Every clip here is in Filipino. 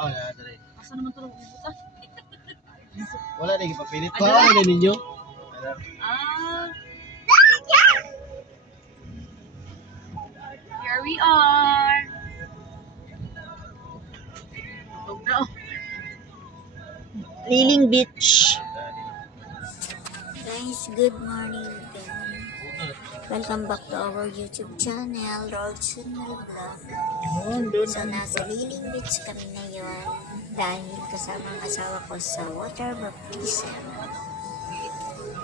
Oh, ya, dali. Asa naman ito buta? Wala na ipapilit. Wala na ninyo. Here we are. Liling Beach. Guys, good morning again. Welcome back to our YouTube channel, Road Channel Vlog. So, nasa Liling Beach kami ngayon dahil kasama ang asawa ko sa water baptism.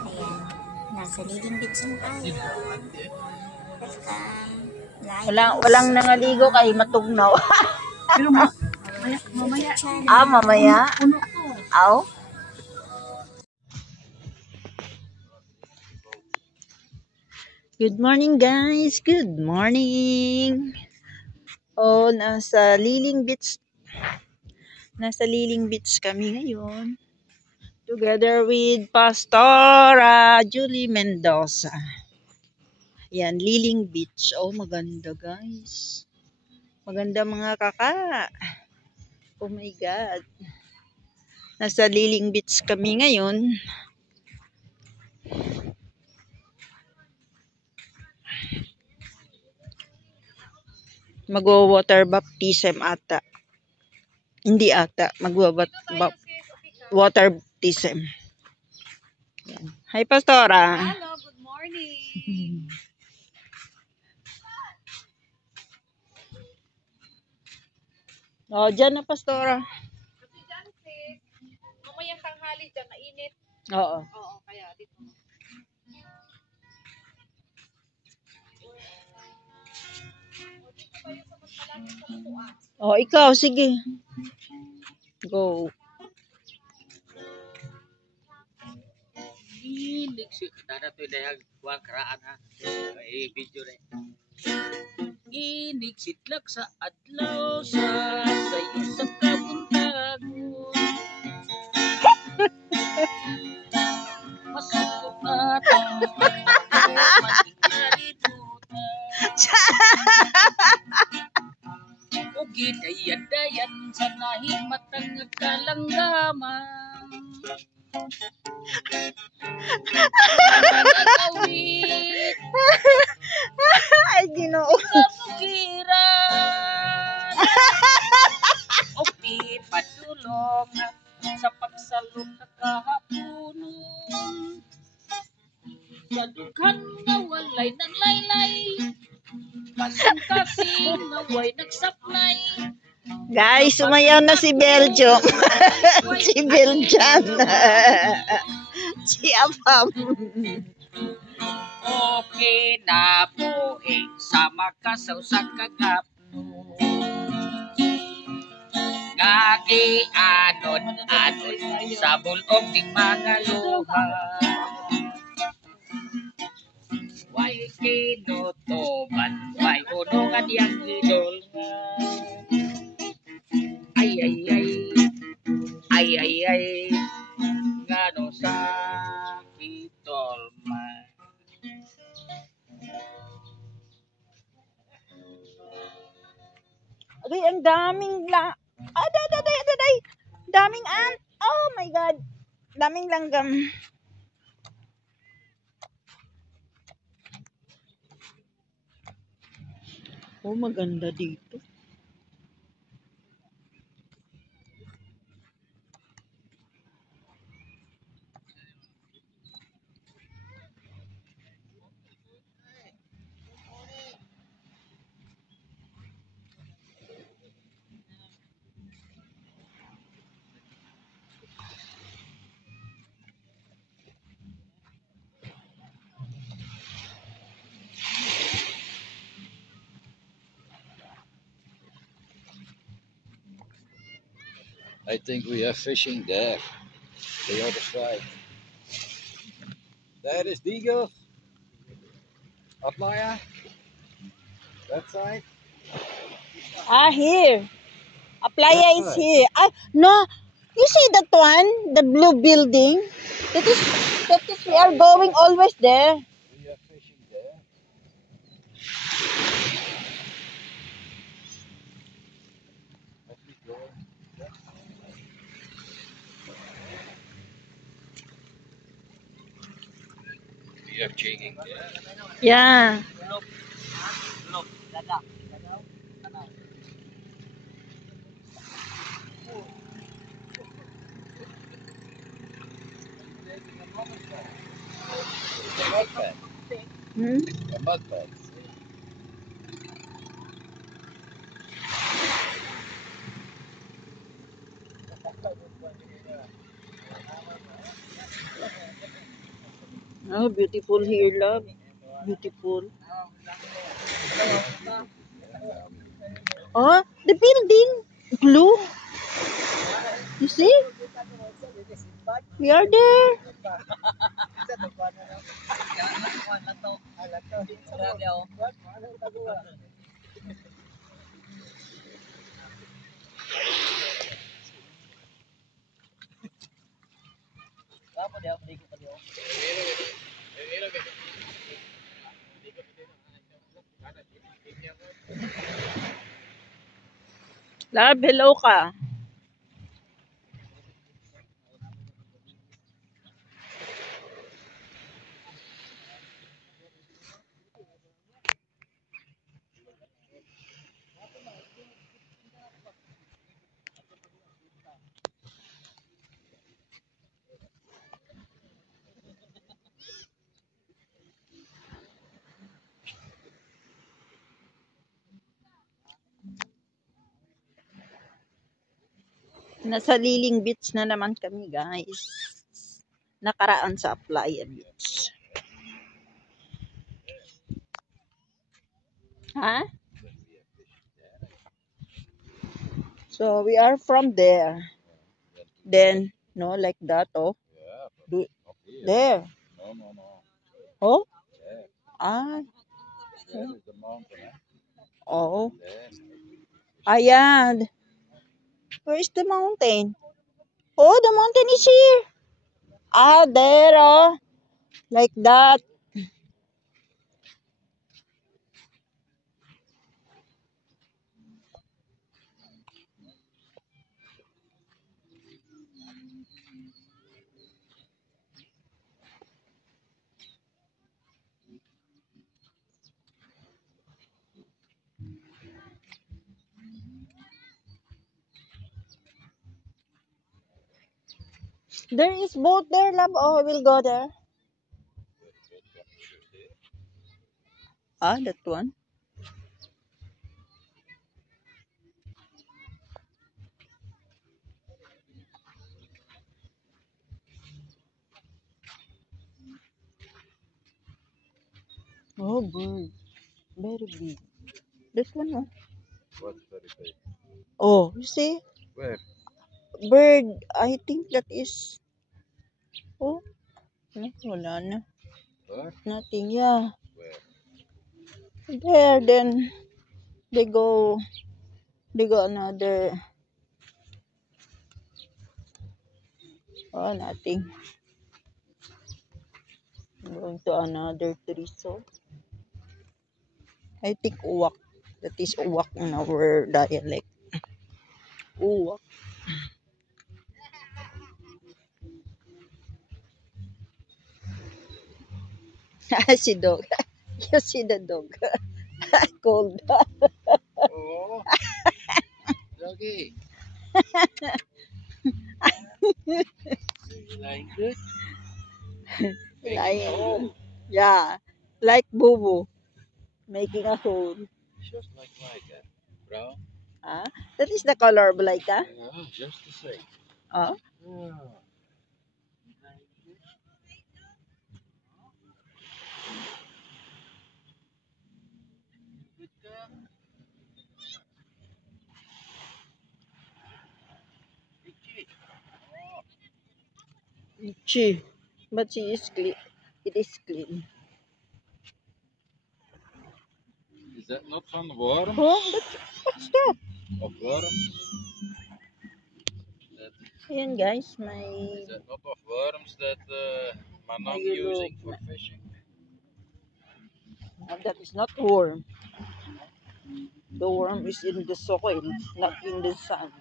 Ayan, nasa Liling Beach na tayo. Welcome. Walang nangaligo kay matugnaw. Pero mamaya. Mamaya. Puno to. Aw. Good morning guys. Good morning. Oh, nasa Liling Beach. Nasa Liling Beach kami ngayon. Together with Pastora Julie Mendoza. Yan, Liling Beach. Oh, maganda guys. Maganda mga kaka. Oh my God. Nasa Liling Beach kami ngayon. Magwa-water baptism ata. Hindi ata. Water baptism. Yan. Hi, Pastora. Hello, good morning. Oh, dyan na, Pastora. Kasi dyan, sis, mamayang tanghali dyan, mainit. Oo. Oo, kaya dito. Oh, ikaw, sige. Go. Ilig siya. Dada to yung kuwang karaan ha. Ay, video na. Inig sitlak sa adlaw sa sayo sa kabuntagon. Masukot at ang o gidayan-dayan sa nahimatang kalanggaman. Nagawit Ay, Ginoo. sa bukiran o pipadulong sa pagsalong na kahapunon. Sa dughan nga walay nang laylay, kasing-kasing nga way nagsaplay. Guys, sumayaw na si Belgium. Si Belgian. Si Apam. Okay na po sa makasaw sa kagapno. Ngagi anon sa bulong ting mga luha. Way kinutuban, way unungan yang idol nga. Ay, ngano sa kitolma. Aday, ang daming Aday. Daming ant. Oh my God. Daming langgam. Oh, maganda dito. I think we are fishing there, the other side. There is Deagle, Atlaya, that side. Here. Aplaya is here. No. You see that one? The blue building? That is we are going always there. We are fishing there. Let me go. jigging there. Yeah. A mud pad. Hmm? A mud pad. Oh, beautiful here, love. Beautiful. Oh, the building. Blue. You see? We are there. Love, hello ka. Nasa Liling Beach na naman kami, guys. Nakaraan sa Playa Beach. Ha? So, we are from there. Then, no, like that, oh. Yeah, but Do- up here. There. No. Oh? There. Ah. There is the mountain. Oh. There. Ayan. Where is the mountain? Oh, the mountain is here. Ah, there, oh. Like that. There is boat there, love. Oh, I will go there. Ah, that one. Oh, bird. Very big. That one, oh. What's very big? Oh, you see? Where? Bird. I think that is... Oh, no, wala na. Where? Nothing, yeah. Where? There, then they go another... Oh, nothing. Going to another tree, so... I think uwak. That is uwak in our dialect. Uwak. Si dog. You see the dog. Cold. Oh, doggy. You like it? Making a Lying. hole. Yeah. Like Bubu. Making a hole. Just like Laika. Brown? Ah, that is the color of Laika. Yeah, just the same. Oh. Yeah. Itchy. But she is clean. It is clean. Is that not from the worms? Oh, what's that? Of worms? That, Ayan guys, is that not of worms that may Manang yellow. using for fishing? That is not worm. The worm is in the soil, not in the sun.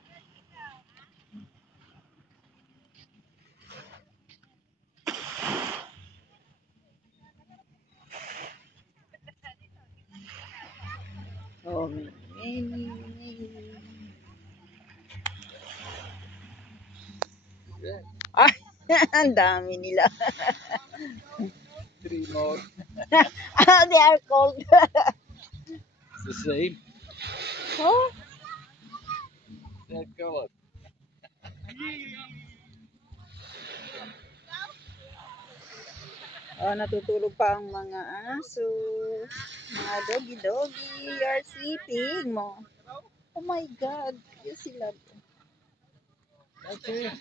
So many. Ay, ang dami nila. 3 more. They are cold. It's the same. Oh, That color. natutulog pa ang mga aso. Mga doggy. You're sleeping mo. Oh my God. Yes, sila. Okay.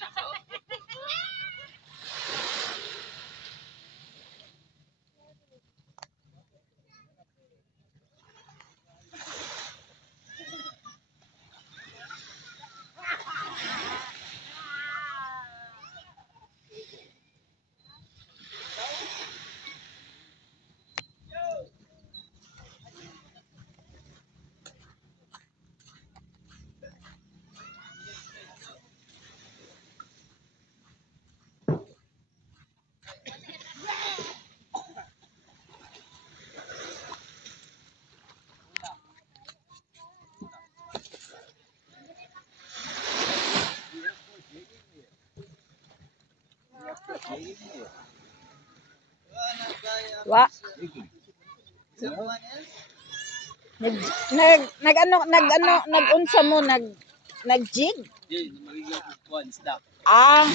Wa. Nag-unsa mo, nag-jig?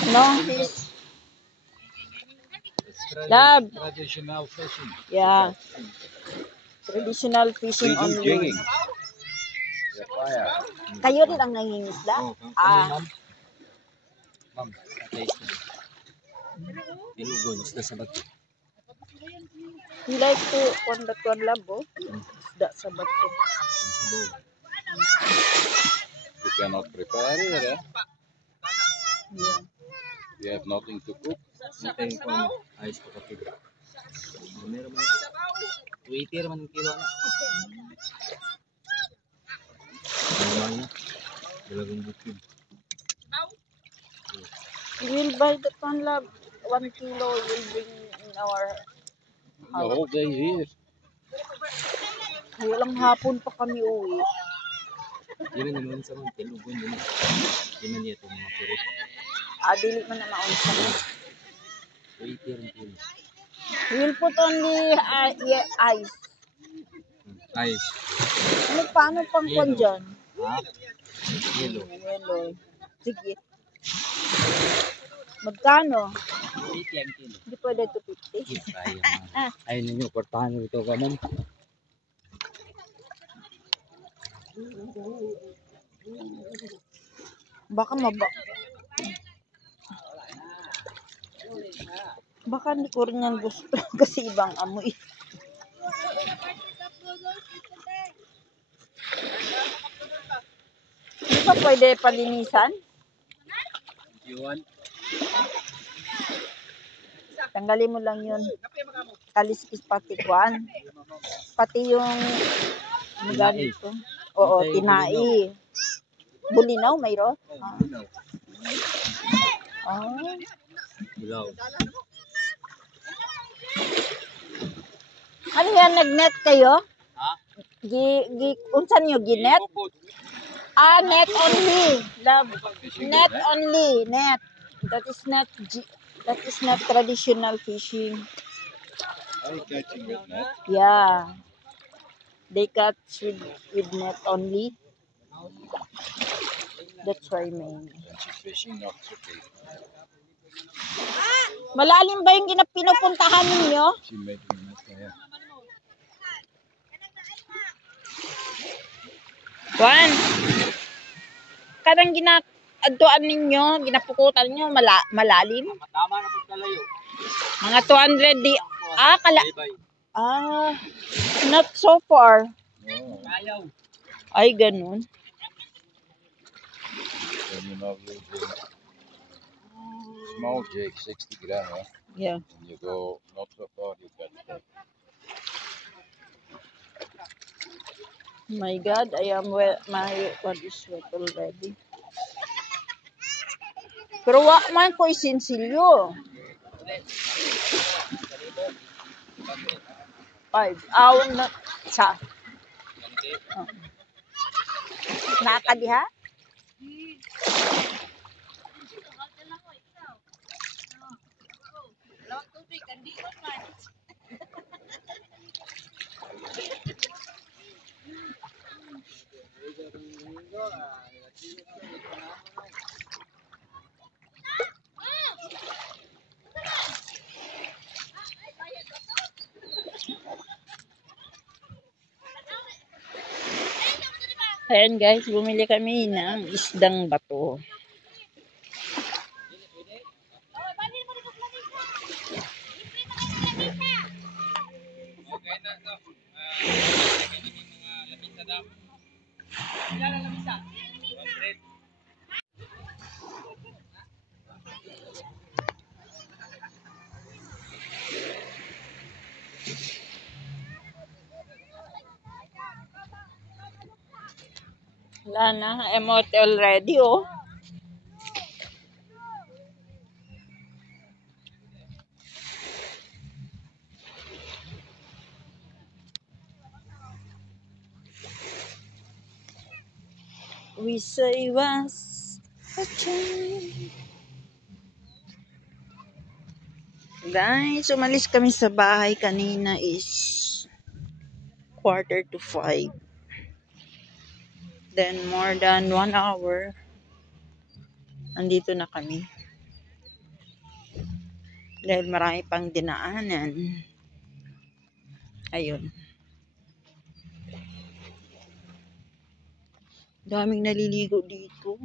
No. Love. Traditional fishing. Yeah. Traditional We fishing do only. jigging. The fire. Kayo rin ang nangingisda? Ma'am, taste na. Ilugon, isda sa bato. You like to one love, oh? Isda sa bato. Ang sabaw. You cannot prepare it, eh? Yeah. You have nothing to cook. Natin ko ayos pa kapig. Meron man. 280 man ang kilo na. Ano niya? Dalawang bukid. You will buy that one, love. 1 kilo will bring in our The whole day here. Kaya lang hapon pa kami uwi. Yun naman sa mga ilugon yun. Yun man ito mga purot. Dili man na maunsa. 280 ang kilo. We will put only ice. Ayos. Paano pang kwan dyan? Ha? Yelo. Yelo. Sige. Magkano? 280 ang kilo. Hindi pwede 250. Yes, ayun ninyo. Portahan nyo ito ka man. Baka hindi ko rin yan gusto kasi ibang amoy. Hindi ba pwede palinisan? You want? Tanggalin mo lang yun. Kaliskis pati kwan. Pati yung gamit ko. Oo, tinai. Bulinaw, mayroon? Ilaw. Ano yan, nag-net kayo? Ha? Unsan nyo, ginet? Net only. Love. Net only. Net. That is not traditional fishing. Are you catching with net? Yeah. They catch with net only. That's why may. When she's fishing, not so big. Malalim ba yung pinupuntahan ninyo? She made a net there. Juan, kadang adtuan ninyo, ginapukutan nyo, malalim? Tama na pagkalayo. Mga 200 di, Bye-bye. Not so far. Oh, Ayaw. Ay, ganun. then you know, small jig, 60 gram, huh? Yeah. When you go not so far, you catch that. My God, I am wet. My body is wet already. Pero wa man ko isinsilyo. 5 hour na sa. Naka diha? Lawak tubig, hindi man. Ayan guys, bumili kami ng isdang bato. Okay na to. Mga lamisa daw. Ilan ang lamisa? 100. Wala na, emote already oh. We say was a change. Guys, umalis kami sa bahay kanina is 4:45. Then more than 1 hour, andito na kami. Dahil marami pang dinaanan. Ayun. Daming naliligo dito.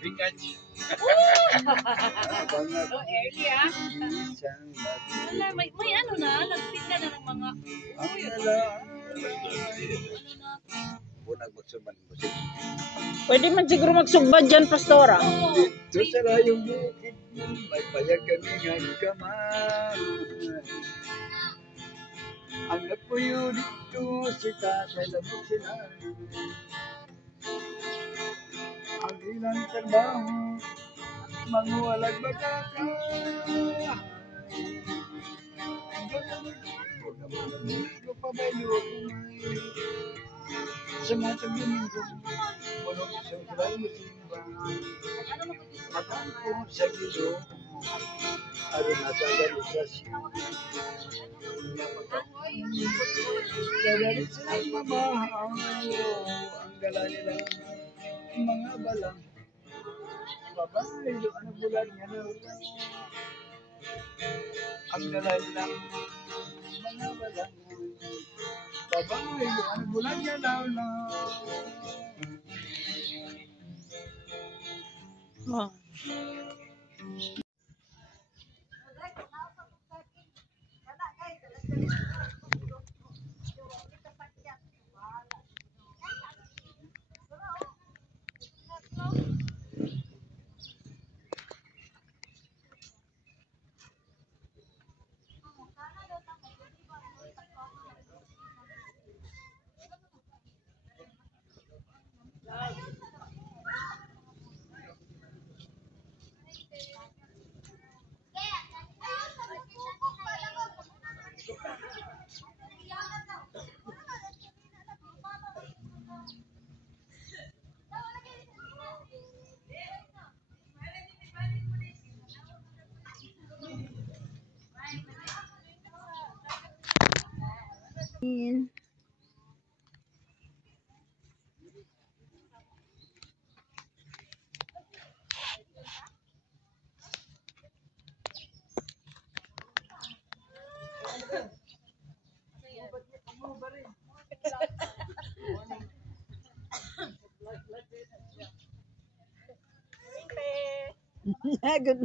Rikach. Oh, early ah. Wala, may ano na, nagtinda na ng mga... Pwede man siguro magsugbad dyan, Pastora. Dito sa layong bukid, may payag kami ng kamay. Ang napuyo dito si Tatay Labot sila. Ang ilang trabaho, manguwalag bagaka. Ko pa ba yung sa mga domingo, punong sa kulay mo simba. Matangko sa giso, aron na sa galisasyon. Dahil silang mamahal, ang gala nila, mga balang. Babae, doon ang bulan nga na ulan. Ang gala nila, mga balang. Babae, doon ang bulan nga na ulan. Oh. Good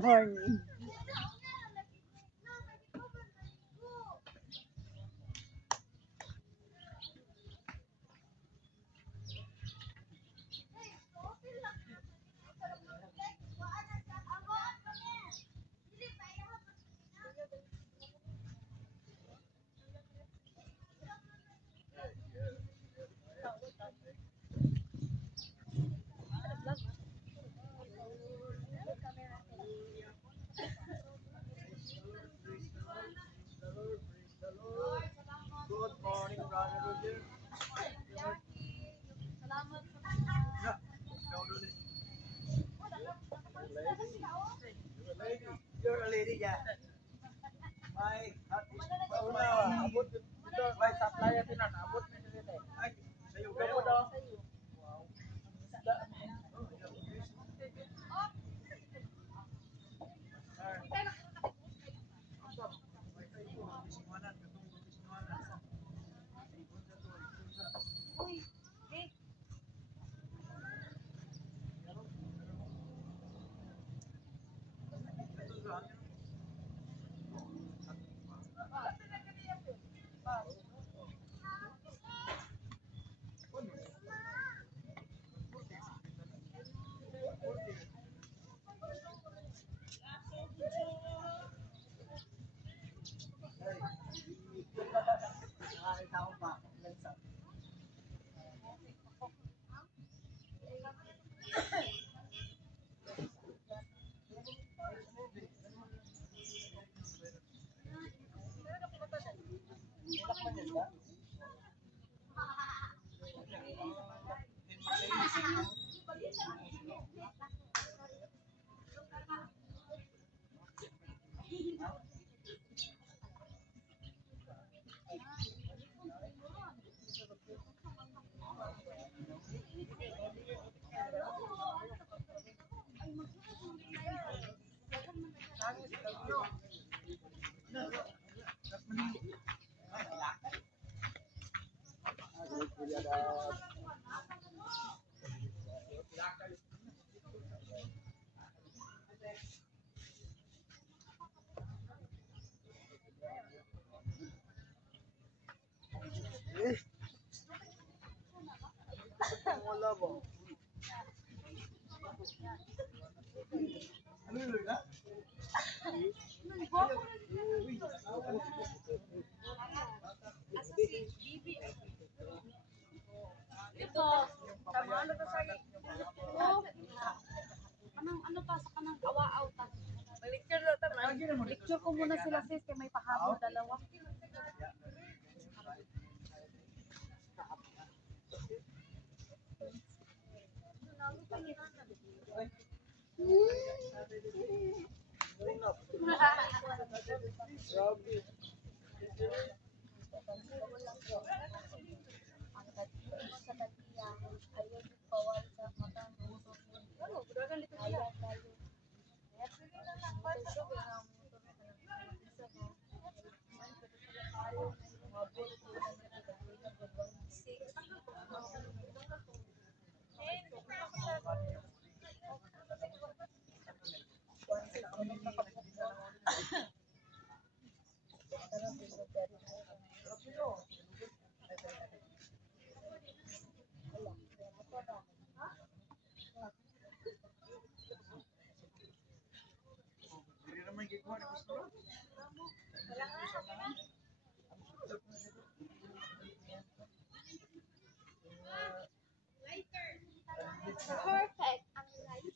morning. Good morning, Brother Roger. You're a lady, yeah. My heart is abot dito. May supply natin na abot na dito. Ay, sayo kayo daw. Wow. Wala ba? Ano yun na? Ito, tama ano to sa ano pa sa kanang awaaw ta. Lecture na ta. Lecture ko muna sila sis kay may pahabol dalawa. Hindi naman gagawa ni gusto. Perfect. Ang light.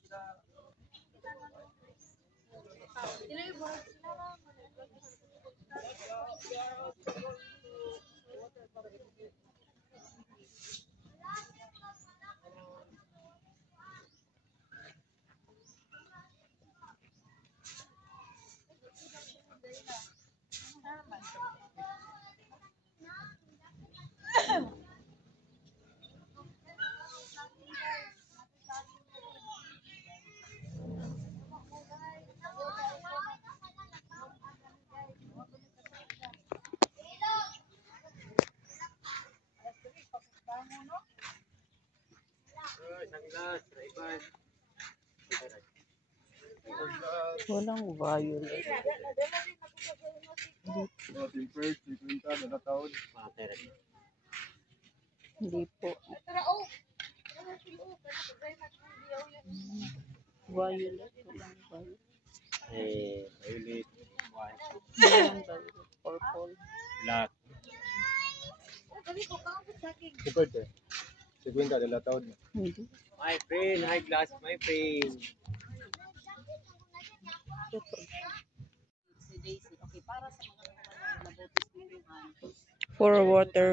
Walang violet. Hindi po. Violet. Walang violet. Violet, white, Walang violet. Purple. black. Super te. 50 de la taon. Hindi. My friend, high class, my friend. Si Daisy. Okay, para sa mga nabotis niyuhan. For water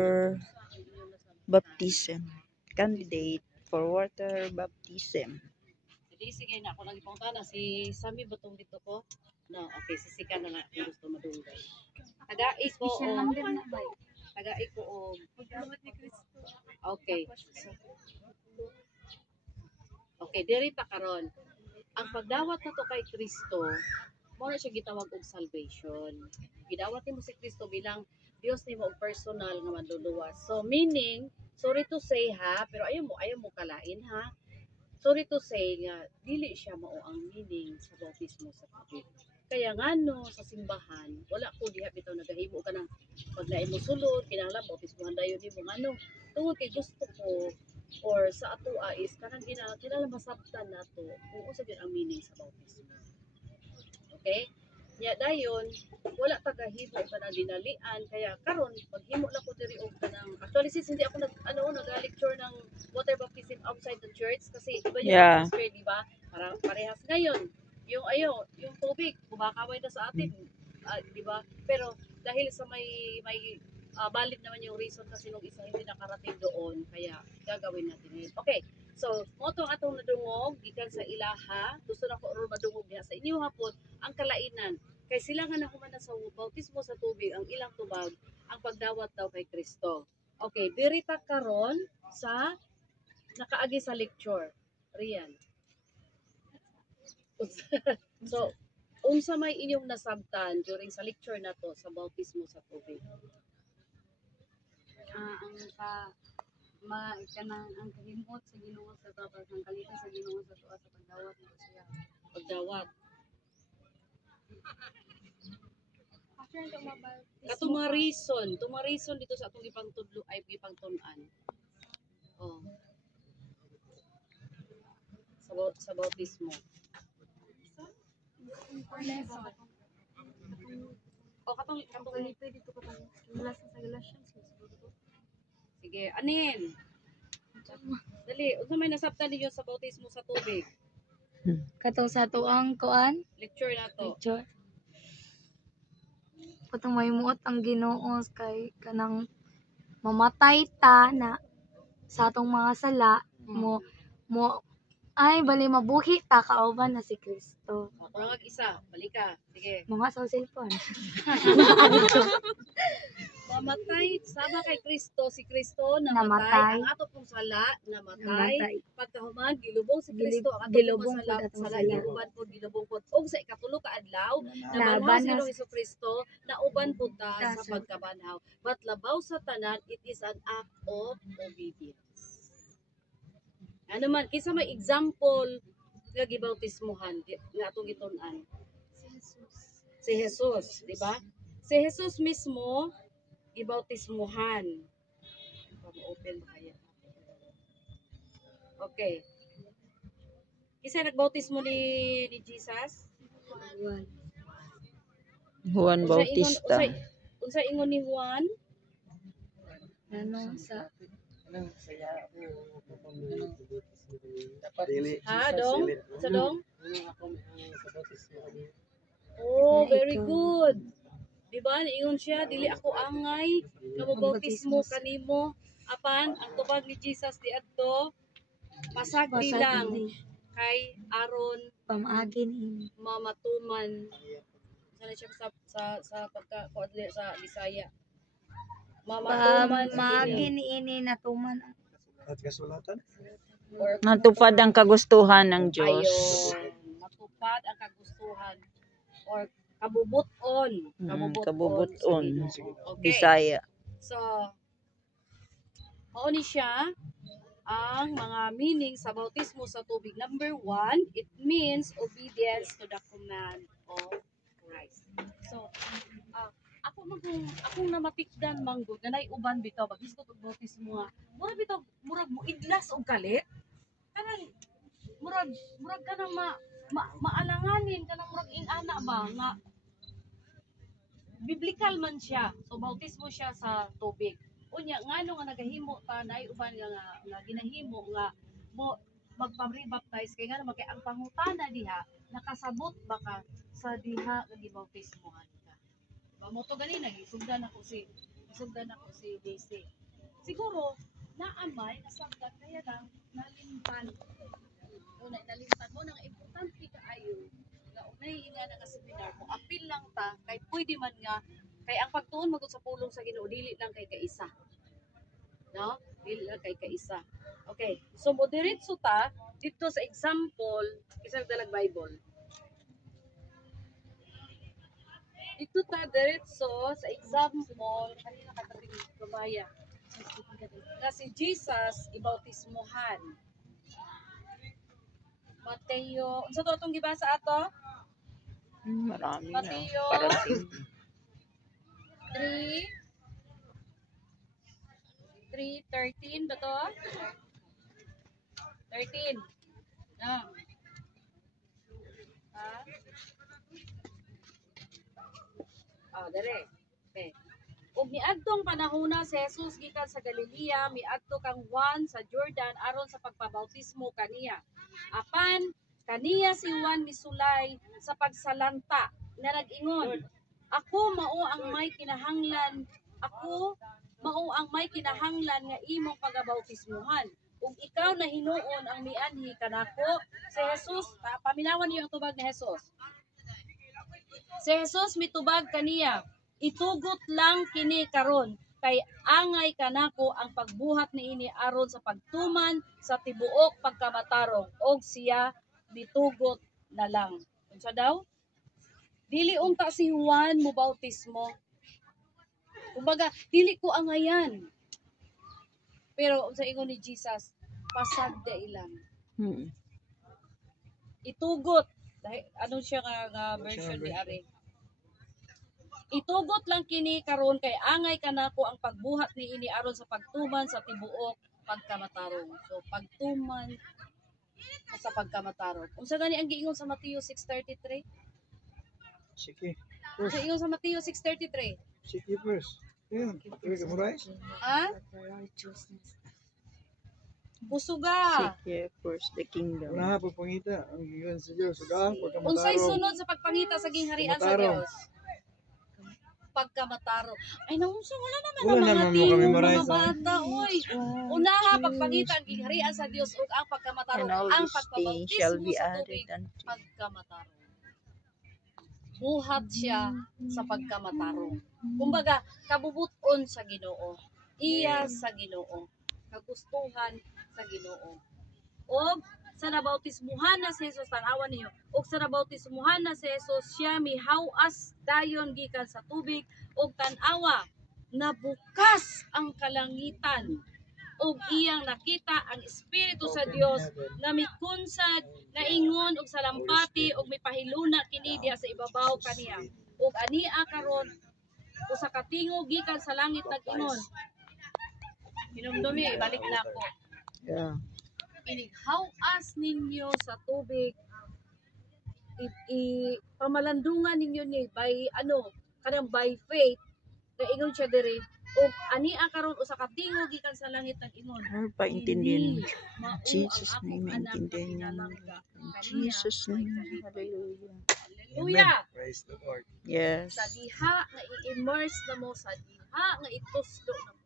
baptism. Candidate for water baptism. Si Daisy kay na ako nang ipangutana si Sammy batong dito ko. No, okay, sisikan na lang kung gusto madungay. Tagai ko o tagai ko o okay. Okay, diri ta karon. Ang pagdawat nato kay Kristo, mo na siya gitawag og salvation. Gidawat nimo si Kristo bilang Dios nimo og personal nga manluluwas. So meaning, sorry to say ha, pero ayaw mo kalain ha. Sorry to say nga dili siya mao ang meaning sa bautismo sa tubig. Kaya ngano sa simbahan, wala ko diha bitaw nagahimo ka ng paglain mo sulod, kinahanglan bautismohan dayon nimo ngano. Tungod kay gusto ko or sa atoa is kanang kinahanglan masabtan nato kung unsa gyud ang meaning sa bautismo. Okay? Nya dayon wala tagahimo ka na dinalian kaya karon paghimo lang ko diri og kanang actually sis hindi ako nag-lecture ng water baptism outside the church kasi iba yung Yeah. atmosphere, di ba? Para parehas ngayon. Yung yung tubig kumakaway na sa atin, di ba? Pero dahil sa may valid naman yung reason kasi nung isa hindi nakarating doon kaya gagawin natin yun. Okay. So, mo tong atong nadungog gikan sa ilaha, gusto na ko ro madungog diha sa inyo hapon ang kalainan. Kay sila nga nahuman na sa bautismo sa tubig, ang ilang tubag ang pagdawat daw kay Kristo. Okay, diri ta karon sa nakaagi sa lecture. Rian. So, unsa may inyong nasabtan during sa lecture na to sa bautismo sa tubig? Ang kahimot sa Ginoo sa tabas ng kalitan sa Ginoo sa tuwa sa pagdawat nito siya. Pagdawat. Tumarison dito sa atong ipangtudlo ay ipangtun-an. Oh. Sa bautismo. O katong Kalipay dito ko pang kilas sa Galatians. sige, anin? Dali, unsa may nasabtan ninyo sa bautismo sa tubig? Katong sa tuang kuan, Lecture na to. picture. Katong may muot ang Ginoo kay kanang mamatay ta na sa atong mga sala mo ay bali mabuhi ta kauban na si Kristo. Kurang isa, balik ka. Sige. Mga sa cellphone. Mamatay sama kay Kristo, si Kristo Namatay. namatay, ang ato pong sala namatay. Namatay. Pagkahuman gilubong si Kristo, ang ato Gilubong pong po atong sala sala. giuban po gilubong po. Og sa ikatulo ka adlaw, Laban nabanhaw si na Hesus Kristo, nauban po ta Ta sa sa- pagkabanhaw. But labaw sa tanan, it is an act of obedience. Ano man, kisa may example nga gibautismohan nga atong gitun-an. Si Jesus, di ba? Si Jesus mismo gibautismohan. Open ba kaya? Okay. Kisa nagbautismo ni Jesus? Juan Bautista. Unsa ingon ni Juan? Ano sa Dili. Ha, dong? Unsa dong? Ah, Oh, very good. Di ba? Ingon siya, dili ako angay, namabautismo kanimo. Apan, ang tubag ni Jesus di adto, pasagdi lang kay aron pamaagin ini. mamatuman. Sana siya sa pagka sa Bisaya. Mamatuman Pamaagin ini natuman At kasulatan. or Natupad ang kagustuhan ng Diyos. ayon, matupad ang kagustuhan or kabubuton. Kabubuton. Okay. Bisaya. So, mao ni siya ang mga meaning sa bautismo sa tubig. Number 1, it means obedience to the command of Christ. So, akong namatikdan manggod ganay uban bitaw pag gusto og bautismo nga. Murag mo idlas og kalit. Kanang murag kanang maalanganin kanang murag ingana ba nga biblical man siya. So bautismo siya sa tubig. Unya ngano nga nagahimo ta naay uban nga ginahimo nga mo magpa-rebaptize kay ngano kay ang pangutana diha nakasabot ba ka sa diha nga gibautismohan ka. Diba mo to ganina gisugdan ako si DC. Siguro naamay nasabtan kaya lang nalimtan. Una nalimtan mo nang importante kaayo nga unay nga naka-seminar mo apil lang ta kay pwede man nga kay ang pagtuon magud sa pulong sa Ginoo dili lang kay kaisa. No? Dili lang kay kaisa. Okay, so mo diretso ta dito sa example isa dalag Bible. Dito ta diretso sa example kanina katabi gabaya. Nga si Jesus ibautismohan. Mateo, unsa to atong gibasa ato? Marami na. Mateo Parating. 3:13 ba to? 13. No. Dere. Okay. Ug niadtong panahona si Jesus gikan sa Galilea, miadto kang Juan sa Jordan aron sa pagpabautismo kaniya. Apan kaniya si Juan misulay sa pagsalanta nga nag-ingon, Ako mao ang may kinahanglan nga imong pagabautismohan. Ug ikaw na hinuon ang mianhi kanako. Si Jesus, paminawan niyo ang tubag ni Jesus. Si Jesus mitubag kaniya, itugot lang kini karon kay angay kanako ang pagbuhat niini aron sa pagtuman sa tibuok pagkamatarong og siya mitugot na lang. Unsa daw? Dili unta si Juan mo bautismo. Kumbaga, dili ko angayan. Pero sa ingon ni Jesus, pasagda ilang. Itugot. Ano siya nga version ni Ari? Itugot lang kini karon kay angay kanako ang pagbuhat niini aron sa pagtuman sa tibuok pagkamatarong. So pagtuman sa pagkamatarong. Unsa gani ang giingon sa Mateo 6:33? Sige. Unsa ingon sa Mateo 6:33? Sige first. Yun. Memorize. Busuga. Seek first the kingdom. Una pagpangita ang gigan sa Dios. Suga Unsay pagkamatarong. sunod sa pagpangita sa gingharian sa Pagkamatarong. Dios? Pagkamatarong. Ay naunsa wala naman Wala ang mga naman mo tingog ka-memorize, mga bata oy. Unaha pagpangita ang gingharian sa Dios ug ang pagkamatarong. And all Ang these things shall pagpabautismo be sa added tubig unto you. pagkamatarong. Buhat siya sa pagkamatarong. Kumbaga, kabubuton sa Ginoo. Iya sa Ginoo. Kagustuhan sa Ginoo. Og sa nabautismuhan na si Jesus, tanawan niyo, og sa nabautismuhan na si Jesus, siya mihawas dayon gikan sa tubig, og tanawa, nabukas ang kalangitan. Og iyang nakita ang Espiritu sa Dios na mikunsad, na ingon og salampati, og mipahiluna kini diha sa ibabaw kaniya. Og ania karon usa ka tingog gikan sa langit nag-ingon. Hinumdumi, ibalik na ako. Yeah. Inighawas ninyo sa tubig, pamalandungan ninyo ni by by faith na ingon siya diri og ani karon usa ka tingog gikan sa langit nang ingon. Ano pa intindihin mo? Mao Jesus ang name, akong anak maintindihan nga niya. kinalangga. In Kaniya Jesus may name. kalipay. Hallelujah. Hallelujah. Praise the Lord. Yes. Sa diha nga i-immerse na mo, sa diha nga itusdo na mo.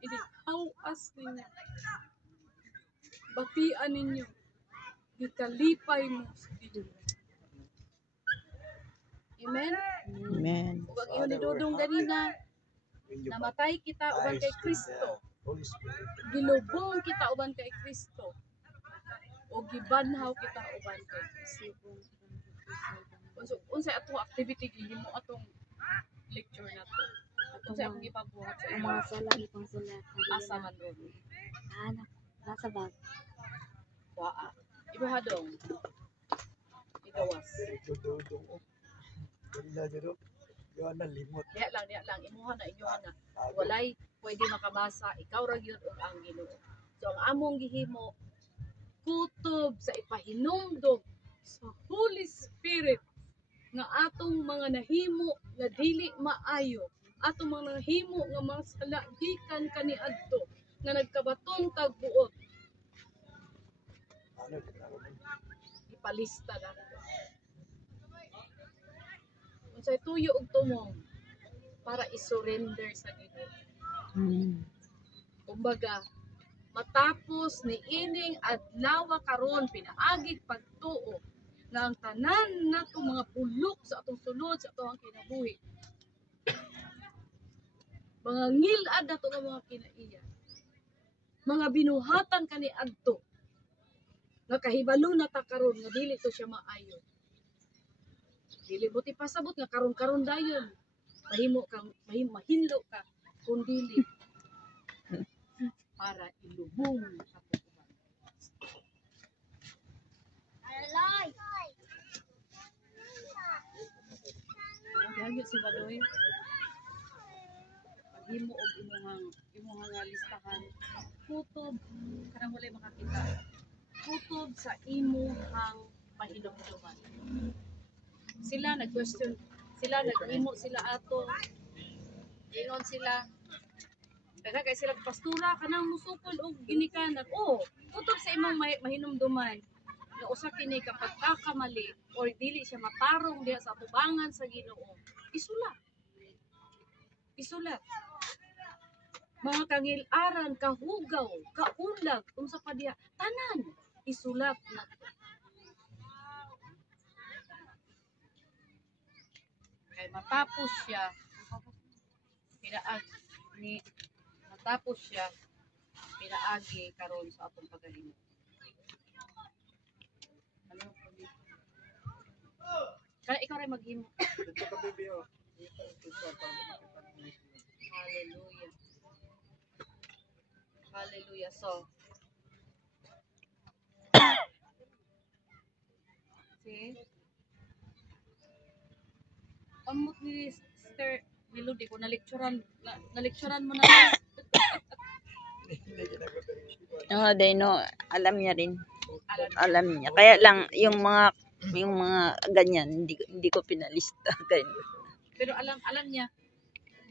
Idihawas ninyo. Batian ninyo. Gikalipay mo sa Ginoo. Amen? Amen. Ug ang iyon ni Dudong ganina, namatay kita uban kay Kristo. Holy Spirit. Gilubong kita uban kay Kristo. O gibanhaw kita uban kay Kristo. Unsay atong activity gihimo atong lecture nato. Kasi akong ipabuhat sa Ang imo. mga sala, ipang sala. Asa man ron. Nasa bag. Waa. Ibuha dong. Igawas. Dudong. Wala dito. Yan na limot. Diya lang. Imuha na. Walay pwede makabasa. Ikaw ra gyud og ang Ginoo. So ang among gihimo kutob sa ipahinumdom sa Holy Spirit nga atong mga nahimo nga dili maayo, atong mga nahimo nga mga sala gikan kaniadto nga nagkabatong tagbuot. Ipalista na. Unsay tuyo og tumong para isurrender sa Ginoo. Kumbaga, matapos ni ining adlaw karon pinaagig pagtuo nga ang tanan nato mga bulok sa atong sulod sa atong kinabuhi. Mga ngilad nato nga mga kinaiya. Mga binuhatan kaniadto nga kahibalo na ta karon nga dili to siya maayo. Dili buti pasabot nga karon dayon mahinlo ka kun dili para ilubong sa tutuban. Gagawin si Badoy. Paghimo og imuhang listahan. Kutob kanang walay makakita. Kutob sa imuhang pahinumduman. Sila nag-question, sila nag-imo sila ato. Ingon sila daga kay sila pastura kanang musukol og ginikanan. Oh, kutob sa imong mahinumduman. Nga usa kini kapag kakamali or dili siya matarong diha sa tubangan sa Ginoo. Isulat. Mga kangil-aran, kahugaw, kaulag, unsa pa diha, tanan isulat na. Kay matapos siya pinaagi karon sa atong pagahimo. Ano po ni? Kaya ikaw rin maghimo. Hallelujah. Hallelujah. So, see? Amot ni Sister Melody ko nalecturean mo na. They know, alam niya rin. Alam niya. Kaya lang, yung mga ganyan, hindi ko pinalista. Pero alam niya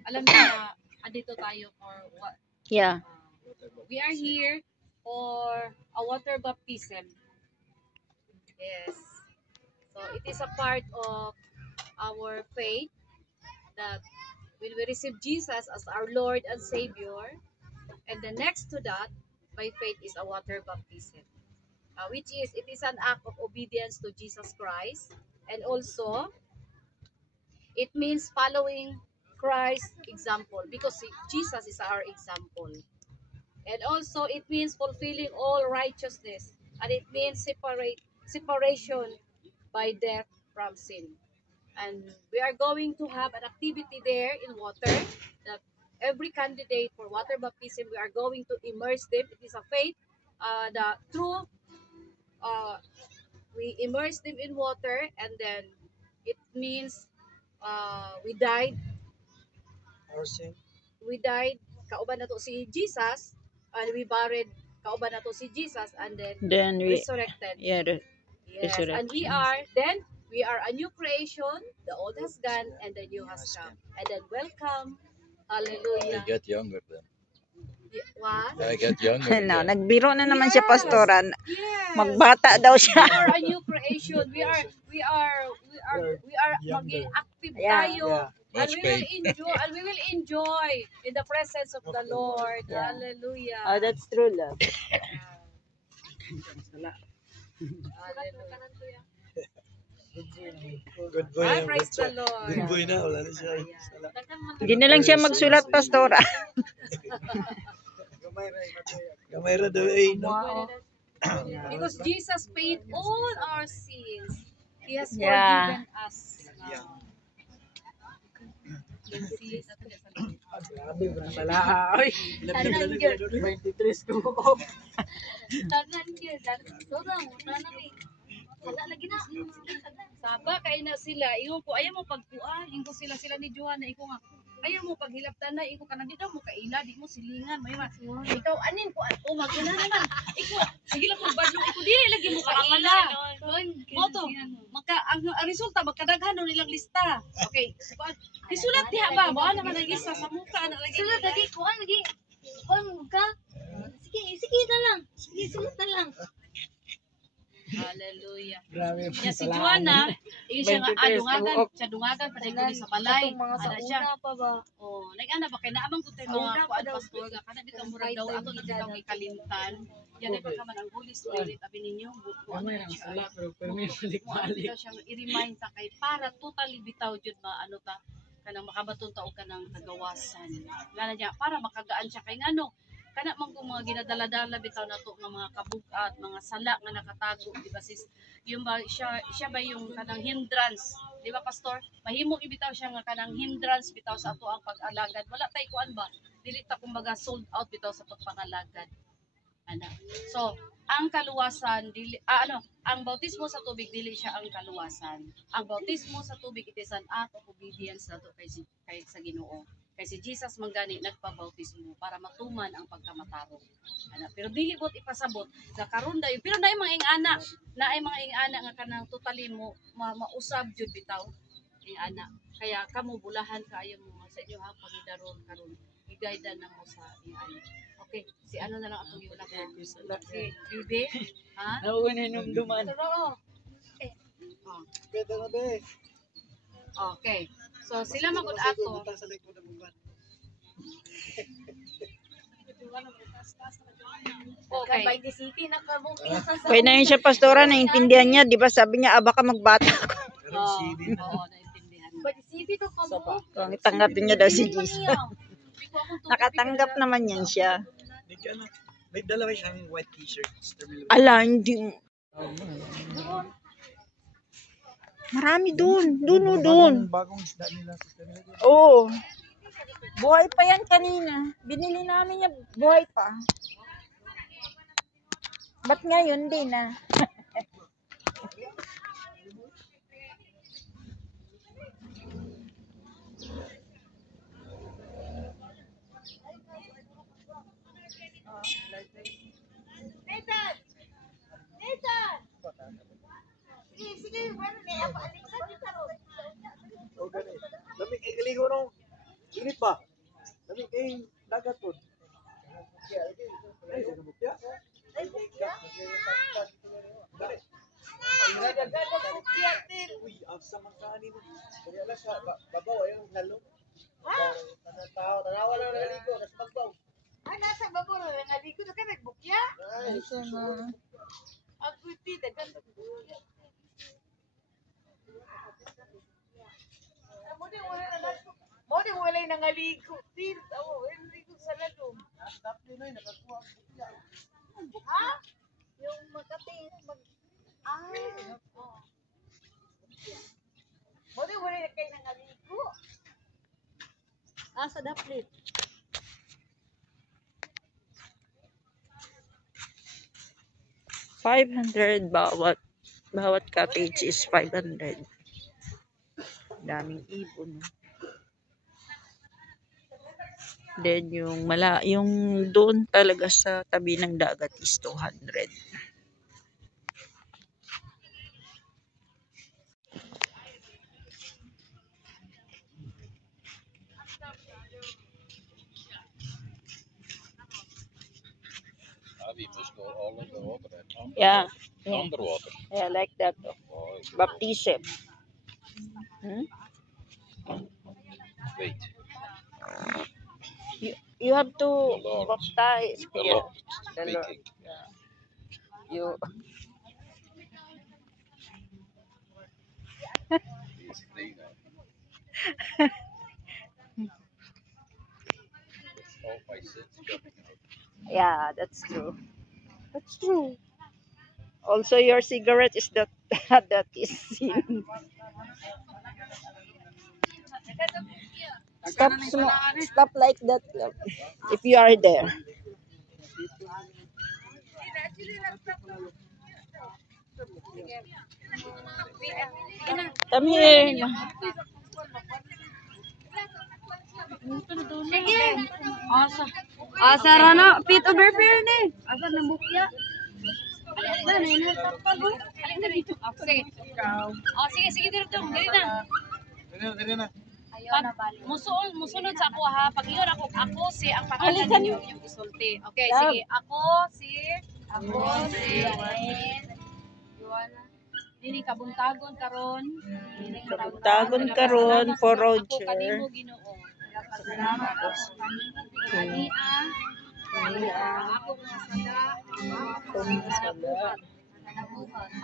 na andito tayo for what? Yeah. We are here for a water baptism. Yes. So it is a part of our faith that when we receive Jesus as our Lord and Savior, and the next to that, by faith is a water baptism, which is, it is an act of obedience to Jesus Christ, and also it means following Christ's example because Jesus is our example. And also it means fulfilling all righteousness, and it means separation by death from sin. And we are going to have an activity there in water that every candidate for water baptism, we are going to immerse them. It is a faith we immerse them in water, and then it means we died kauban nato si Jesus, and we buried kauban nato si Jesus, and then we resurrected. yeah, Yes, resurrection. and we are a new creation. The old has gone and the new has come. And then welcome. Hallelujah. I get younger then. What? I get younger. No, then. nagbiro na naman siya, pastoran. Yes. Magbata daw We siya. are a new creation. We are maging active tayo. Much And we will enjoy in the presence of the Lord. Yeah. Hallelujah. Oh, that's true, love. Hallelujah. Good boy. Ah, praise the Lord. Good boy na. Wala na siya. Hindi na lang siya magsulat, pastora. Gamay ra daw eh. No? Because Jesus paid all our sins. He has Yeah. forgiven us. Grabe, wala pala. Ay, Tanan gyud. 23 ko. Tanan gyud. Sobrang tanan eh. Wala lagi na. Saba kay na sila, ingon ko ayaw mo pagkuan, ingon ko sila ni Joanna, iko nga. Ayaw mo paghilaptan na, iko kanang di daw mo kaila, di mo silingan, may ikaw anin ko, magina naman. Iko, sige lang magbadlong, iko dili lagi mo kaila. Mo to, ang resulta magkadaghan no nilang lista. Okay. Isulat diha ba? Ba naman ang lista sa mukha na lagi. Sulat lagi kuan lagi. Kuan ka. Sige na lang. Sige sulat na lang. Hallelujah. Grabe. Ya si Joanna, iyo siya nga 23 dungagan, buok. siya dungagan pa ko sa balay. Atong mga sa Ana siya. una pa ba? Oh, nag-ana ba kay naamang ko tayo mga kuan pastor nga kana bitaw murag daw ato na bitaw gikalimtan. Yan ay pagka man ang Holy Spirit abi ninyo buko May ang sala pero permi balik-balik. bitaw siya i-remind ta kay para totally bitaw jud ano ta kanang makabaton ta og kanang tagawasan. Ngana niya para makagaan siya kay ngano kana man kung mga ginadala-dala bitaw nato nga mga kabugat, mga sala nga nakatago, di ba sis? Yung ba siya ba yung kanang hindrance, di ba pastor? Mahimo ibitaw siya nga kanang hindrance bitaw sa ato ang pag-alagad. Wala tay kuan ba? Dili ta kumbaga sold out bitaw sa pagpangalagad. Ana. So, ang kaluwasan dili ang bautismo sa tubig dili siya ang kaluwasan. Ang bautismo sa tubig it is an act of obedience nato kay sa Ginoo. Kay si Jesus manggani nagpabautismo para matuman ang pagkamatarong. Ana, pero dili bot ipasabot sa karon dayon. Pero naay mga ingana, naay mga ingana nga kanang totally mo mausab jud bitaw. Ingana. Kaya kamo bulahan kaayo mo sa inyo ang pagidaron karon. I-guide na mo sa ingana. Okay, si ano na lang atong iula ko. Si Bibi, ha? Nauwi na numduman. Pero Pwede na be. okay. So sila magud ato. Sa likod ng buwan. Okay. By the city nakabong piyasa sa. Pwede na yun siya, pastora, naintindihan niya. Di ba sabi niya, aba ka magbata. Oo, naintindihan. By the city to kamo. Kung itanggapin niya daw si Jesus. Nakatanggap naman yan siya. May dalawa siyang white t-shirt. Ala, hindi. Marami doon. Doon. Bagong isda nila. Oo. Buhay pa yan kanina. Binili namin niya, buhay pa. Ba't ngayon din ah? O gani. Lamig kay kaligo no. Init ba? Lamig kay dagat pod. Ay, sa bukya. Ay, bukya. Uy, asa man kaani mo. Kaya ala sa babaw ayong halo. Tao, tanawa lang naligo, nas magbaw. Nasa babo na nga di ko na ka nagbukya. Ay, Ang kuti dagan to. Mo di wala na nga ligo. Til, awo, ligo sa lalong. stop din ay nakakuha ang bukya. Ha? Yung Makati mag Mo di wala na kay nga ligo. Sa daplit. $500 bawat cottage is 500. Daming ibon. Then yung doon talaga sa tabi ng dagat is 200. We must go all in the water and Yeah. underwater. Yeah, like that. Oh, Baptism. wait. You have to Lord. baptize. The Yeah. Lord The Lord. speaking. You He's there. All my sins coming out. Yeah, that's true. That's true. Also, your cigarette is that that is sin. Stop like that if you are there. Come here. Asa rana pit over fair ni. Asa nang bukya. Sige dito. Dili na. Musunod sa ako ha. Pag iyon ako si ang pangalan ninyo inyong isulti. Okay, sige. Ako si Joanna. Dini kabuntagon karon. For Ako Roger. kanimo Ginoo. Salamat ako kanimo ako nga sala.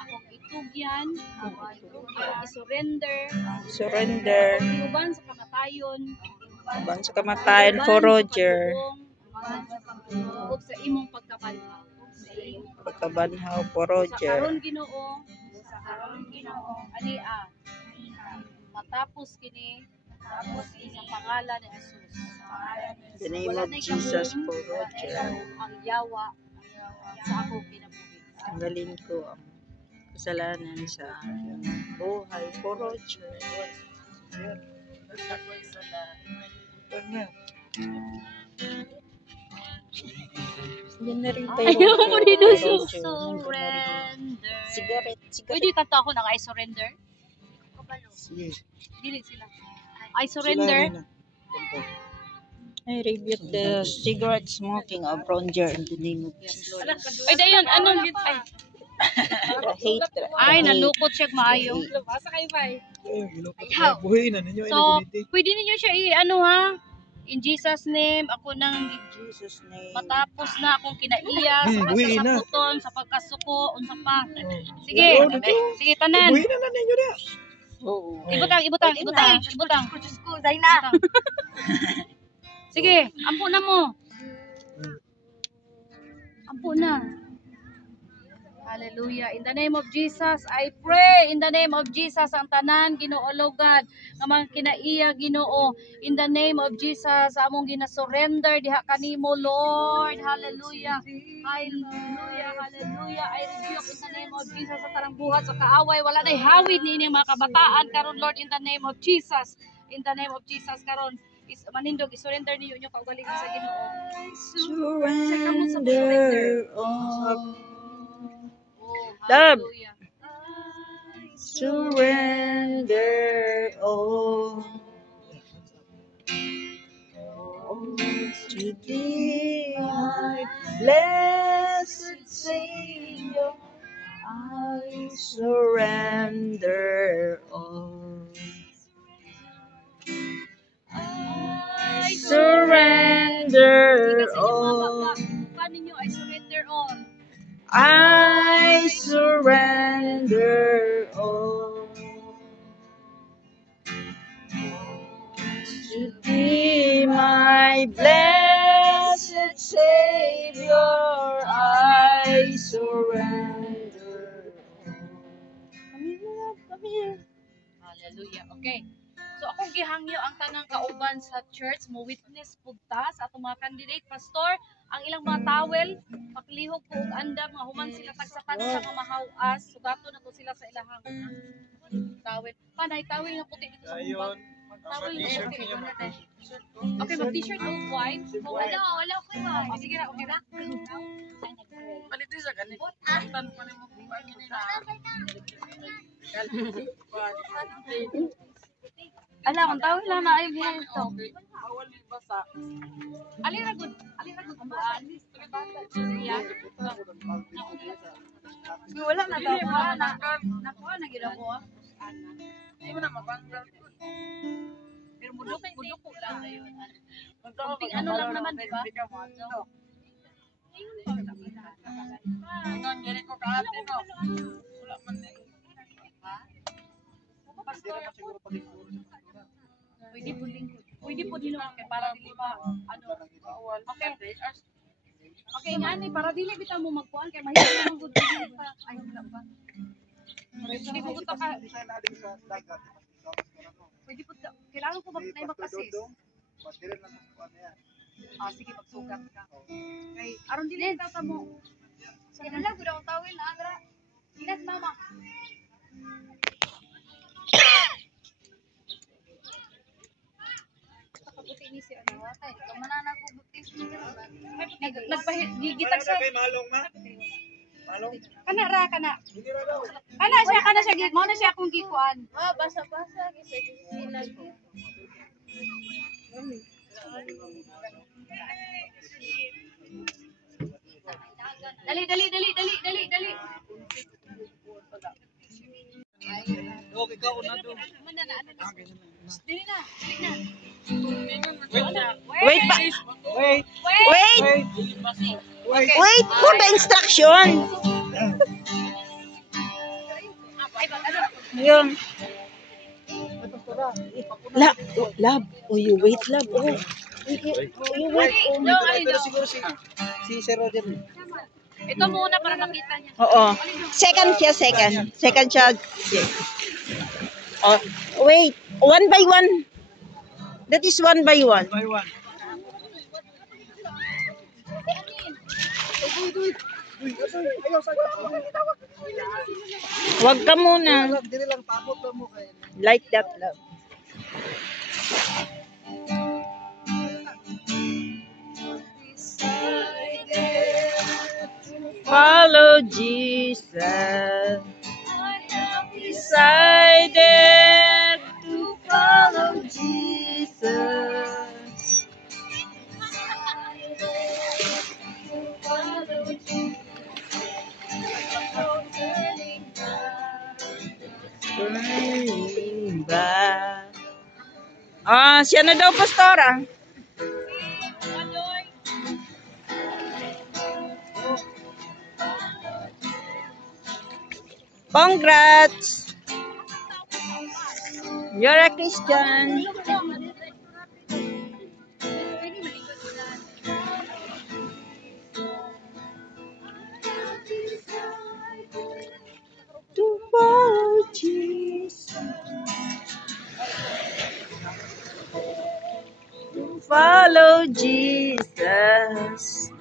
Akong itugyan. Akong Surrender. Uban sa kamatayon. For Roger. Ug sa imong pagkabanhaw. Pagkabanhaw for Sa Roger. karon Ginoo. Ania. Matapos kini sa pangalan ni Jesus. In the name of Jesus for Roger. Ang yawa sa akong kinabuhi. Tanggalin ko ang kasalanan sa aking buhay for Roger. Yan na rin tayo. Ayaw mo dito Roger. surrender. Cigarette. Pwede kanta ako ng I surrender? Dili sila. I surrender. I rebuke the cigarette smoking of Roger in the name of Jesus. Ay, dayon, anong Hate. Ay, nalukot siya maayo. Buhay na ninyo. So, pwede ninyo siya i-ano ha? In Jesus name, ako nang Jesus name. matapos na akong kinaiya sa buhay na. kasasaputon, sa pagkasuko, unsa pa. Sige, sige tanan. Buhay na ninyo na. Oo. Ibutang. Sige, ampo na mo. Ampo na. Hallelujah. In the name of Jesus, I pray. In the name of Jesus, ang tanan, Ginoo Lugad, nga mga kinaiya, Ginoo. In the name of Jesus, among ginasurrender, diha kanimo, Lord. Hallelujah. Hallelujah. I rebuke in the name of Jesus sa tarang buhat, sa kaaway. Wala na'y hawid ni inyong mga kabataan karon, Lord, in the name of Jesus. In the name of Jesus, karon. Manindog, isurrender niyo inyong kaugalingon sa Ginoo. Surrender all. Love. Surrender all to thee, my blessed Savior. I surrender all. I surrender all. Paninyo, I surrender all. I surrender all to thee, my blessed Savior. I surrender all. Come here. Hallelujah. Okay. So akong gihangyo ang tanang kauban sa church, mo witness pugta sa atong mga candidate pastor, ang ilang mga towel, paklihog ko og andam nga human sila tagsapan sa mga mahawas, sugato na to sila sa ilahang towel. Panay towel nga puti dito sa bubag. Towel nga puti. Okay, mag t-shirt o white. Wala ko ba? O sige na, okay na. Palito sa ganit. Tan pa nimo bubag nila. Ala, kung tawag lang na ay buhay ito. Bawal yung basa. Alira good ang buwan. Wala na daw. Nakuha na gila ko. Hindi mo na mabanggal. Pero budok lang na yun. Kunting ano lang naman, di ba? Hanggang gili ko kahati, no? Wala man din. Pastor, pwede po din kay para dili pa ano. Okay. Okay, ngani para dili bitaw mo magkuan kay mahirap na gud pa. Ay wala ba. Hindi ko ka Pwede po, kailangan ko Si Pastor mag-assist. Dodong, pasirin lang sa kuwan niya. Ah, sige, magsugat ka. Kay, aron din tata mo. Sa kanila, gud akong tawil, Andra. Inas, mama. Nakabuti ni si ano, atay. Kamana ko buti siya. Gigitag sa... Kay malong ma. Malong. Kana ra, kana. Hindi ra daw. Kana siya, mo na siya akong gikuan. Basa-basa. Kasi silag. Dali. Okay ka una do. Dali na. Wait pa. Wait. Wait. Wait. Wait for the instruction. Yun. Lab. Oh, lab. Oh, you wait, lab. Oh. You wait. Pero siguro si Sir Roger. Ito muna para makita niya. Oo. Second siya, second. Second siya. Oh, wait. One by one. That is one by one. By one. Ayaw sa Huwag ka muna. Dili lang takot lang mo kay. Like that, love. Follow Jesus. Decided to follow Jesus. Turning back. Ah, siya na daw, pastora. Congrats! You're a Christian. To follow Jesus. To follow Jesus.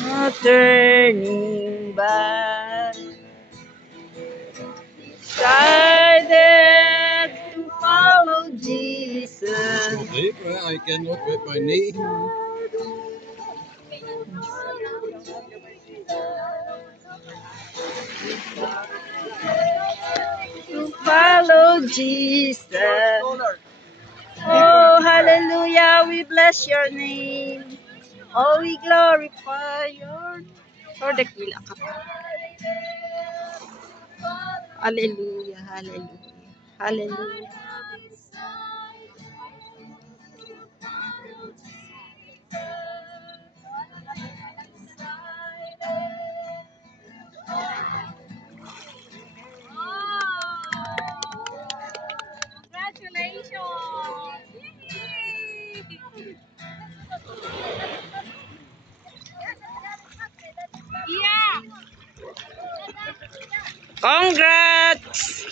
No turning back. Decided to follow Jesus. I cannot with my knee. To follow Jesus. Oh, hallelujah. We bless your name. Oh, we glorify your name. Or the kila ka pa. Hallelujah, hallelujah, hallelujah. Congrats!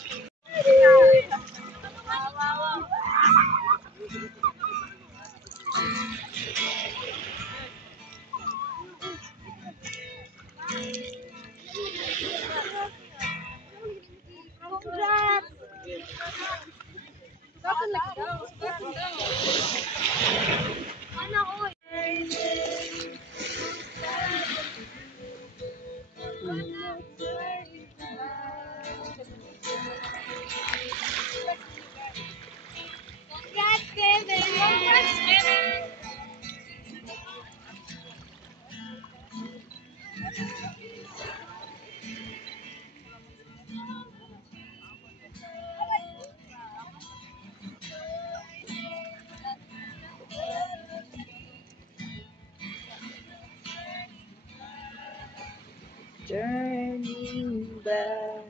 Turning back.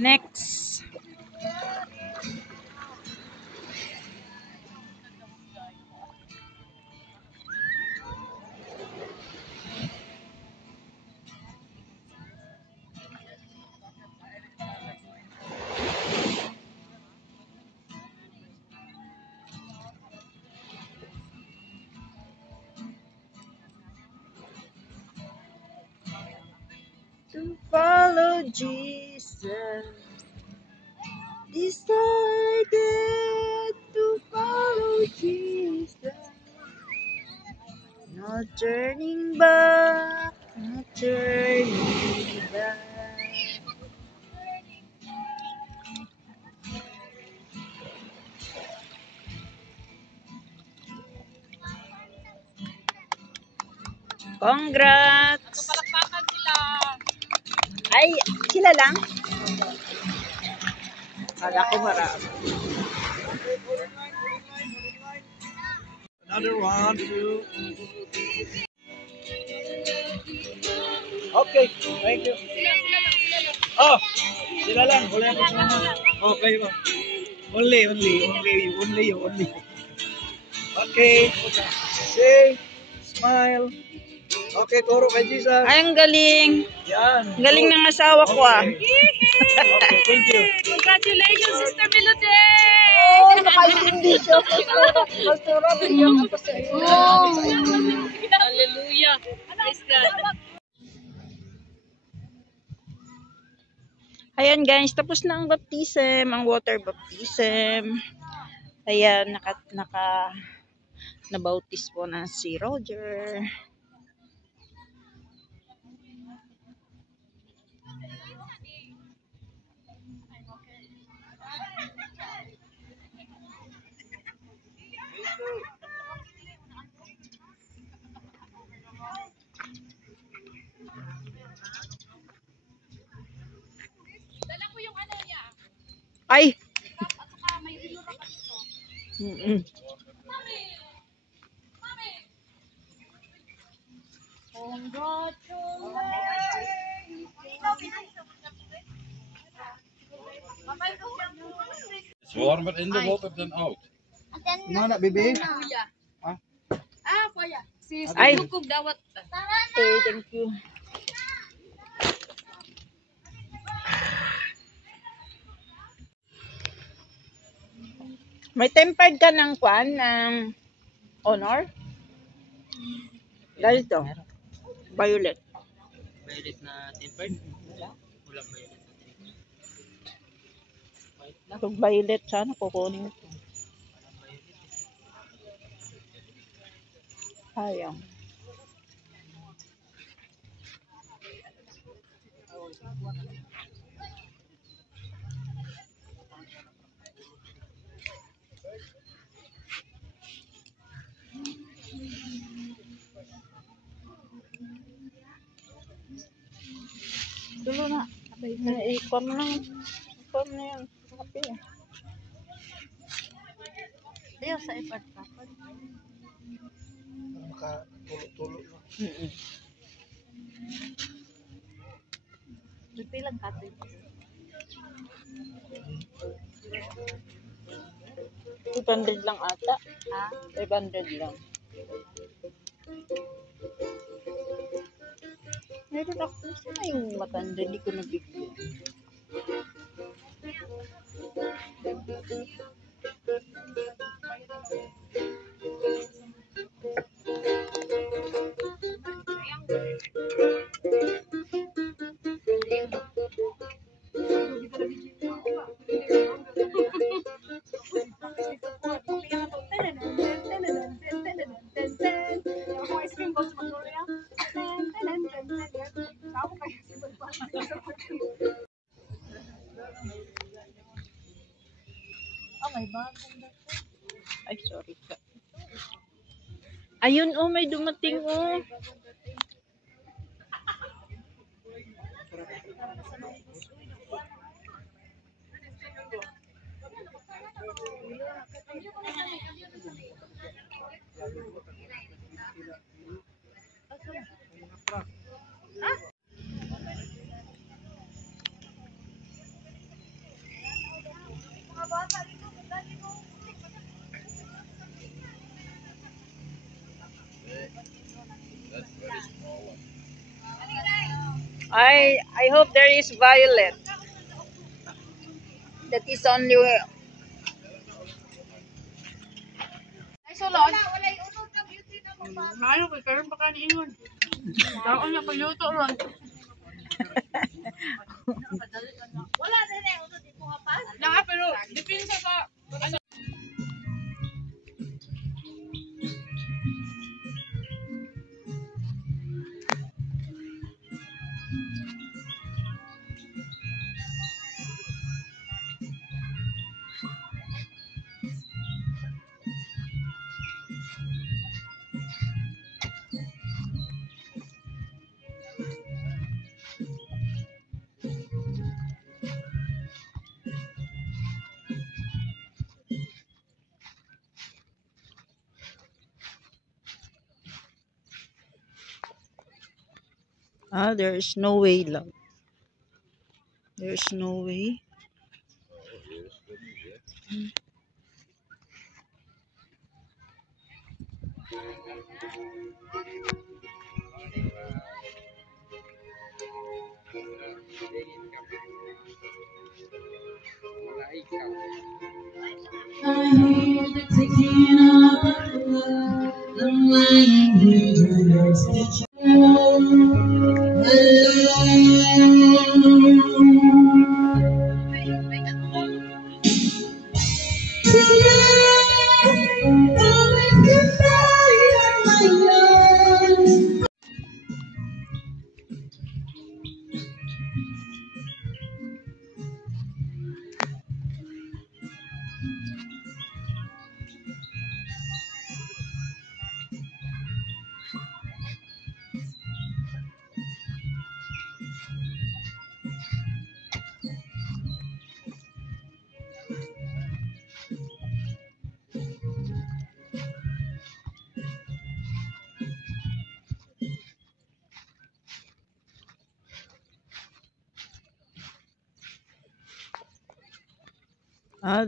Next. To follow Jesus, decided to follow Jesus. No turning back, no turning back. Congrats! Palakpakan sila. Ay, sila lang? Kala ko marami. Another one, two. Okay, thank you. Oh, sila lang. Wala na sama. Okay ba? Only you. Okay. Say, smile. Okay, turo kay Jesus. Ay, ang galing. Yan. Galing ng asawa ko ah. Okay, thank you. Congratulations, Sister Melody! Oh, nakaintindi siya. Pastora, bigyan ko sa iyo. Hallelujah. Praise God. Ayan guys, tapos na ang baptism, ang water baptism. Ayan, nabautis po na si Roger. Dala ko yung ano niya. Ay! At saka may dinura pa dito. It's warmer in the water than out. Mana, baby? Kuya. Ah? Kuya. Si Ay. Sukog dawat. Okay, thank you. May tempered ka ng kwan, ng honor? Dahil ito, violet. Violet na tempered? Walang violet na tempered. White na. Kung violet, sana kukunin ito. Sayang. Dulo na. Ikon lang. Ikon na yan. Happy. Ayaw sa ipagpapan. Makatulo-tulo. Pilang katin. 500 lang ata. Ha? 500 lang. Meron ako. Saan yung matanda? Hindi ko nabigyan. Ay, sorry ka. Ayun, oh, may dumating, oh. I hope there is violet. That is only Ay, sulod. Mayo, kay karon pa kaniingon. Daon na paluto ron. Wala din eh, uno di ko hapas. Nga pero depende sa ano. there is no way, love. There is no way.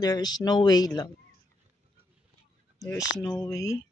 There is no way, love. There is no way.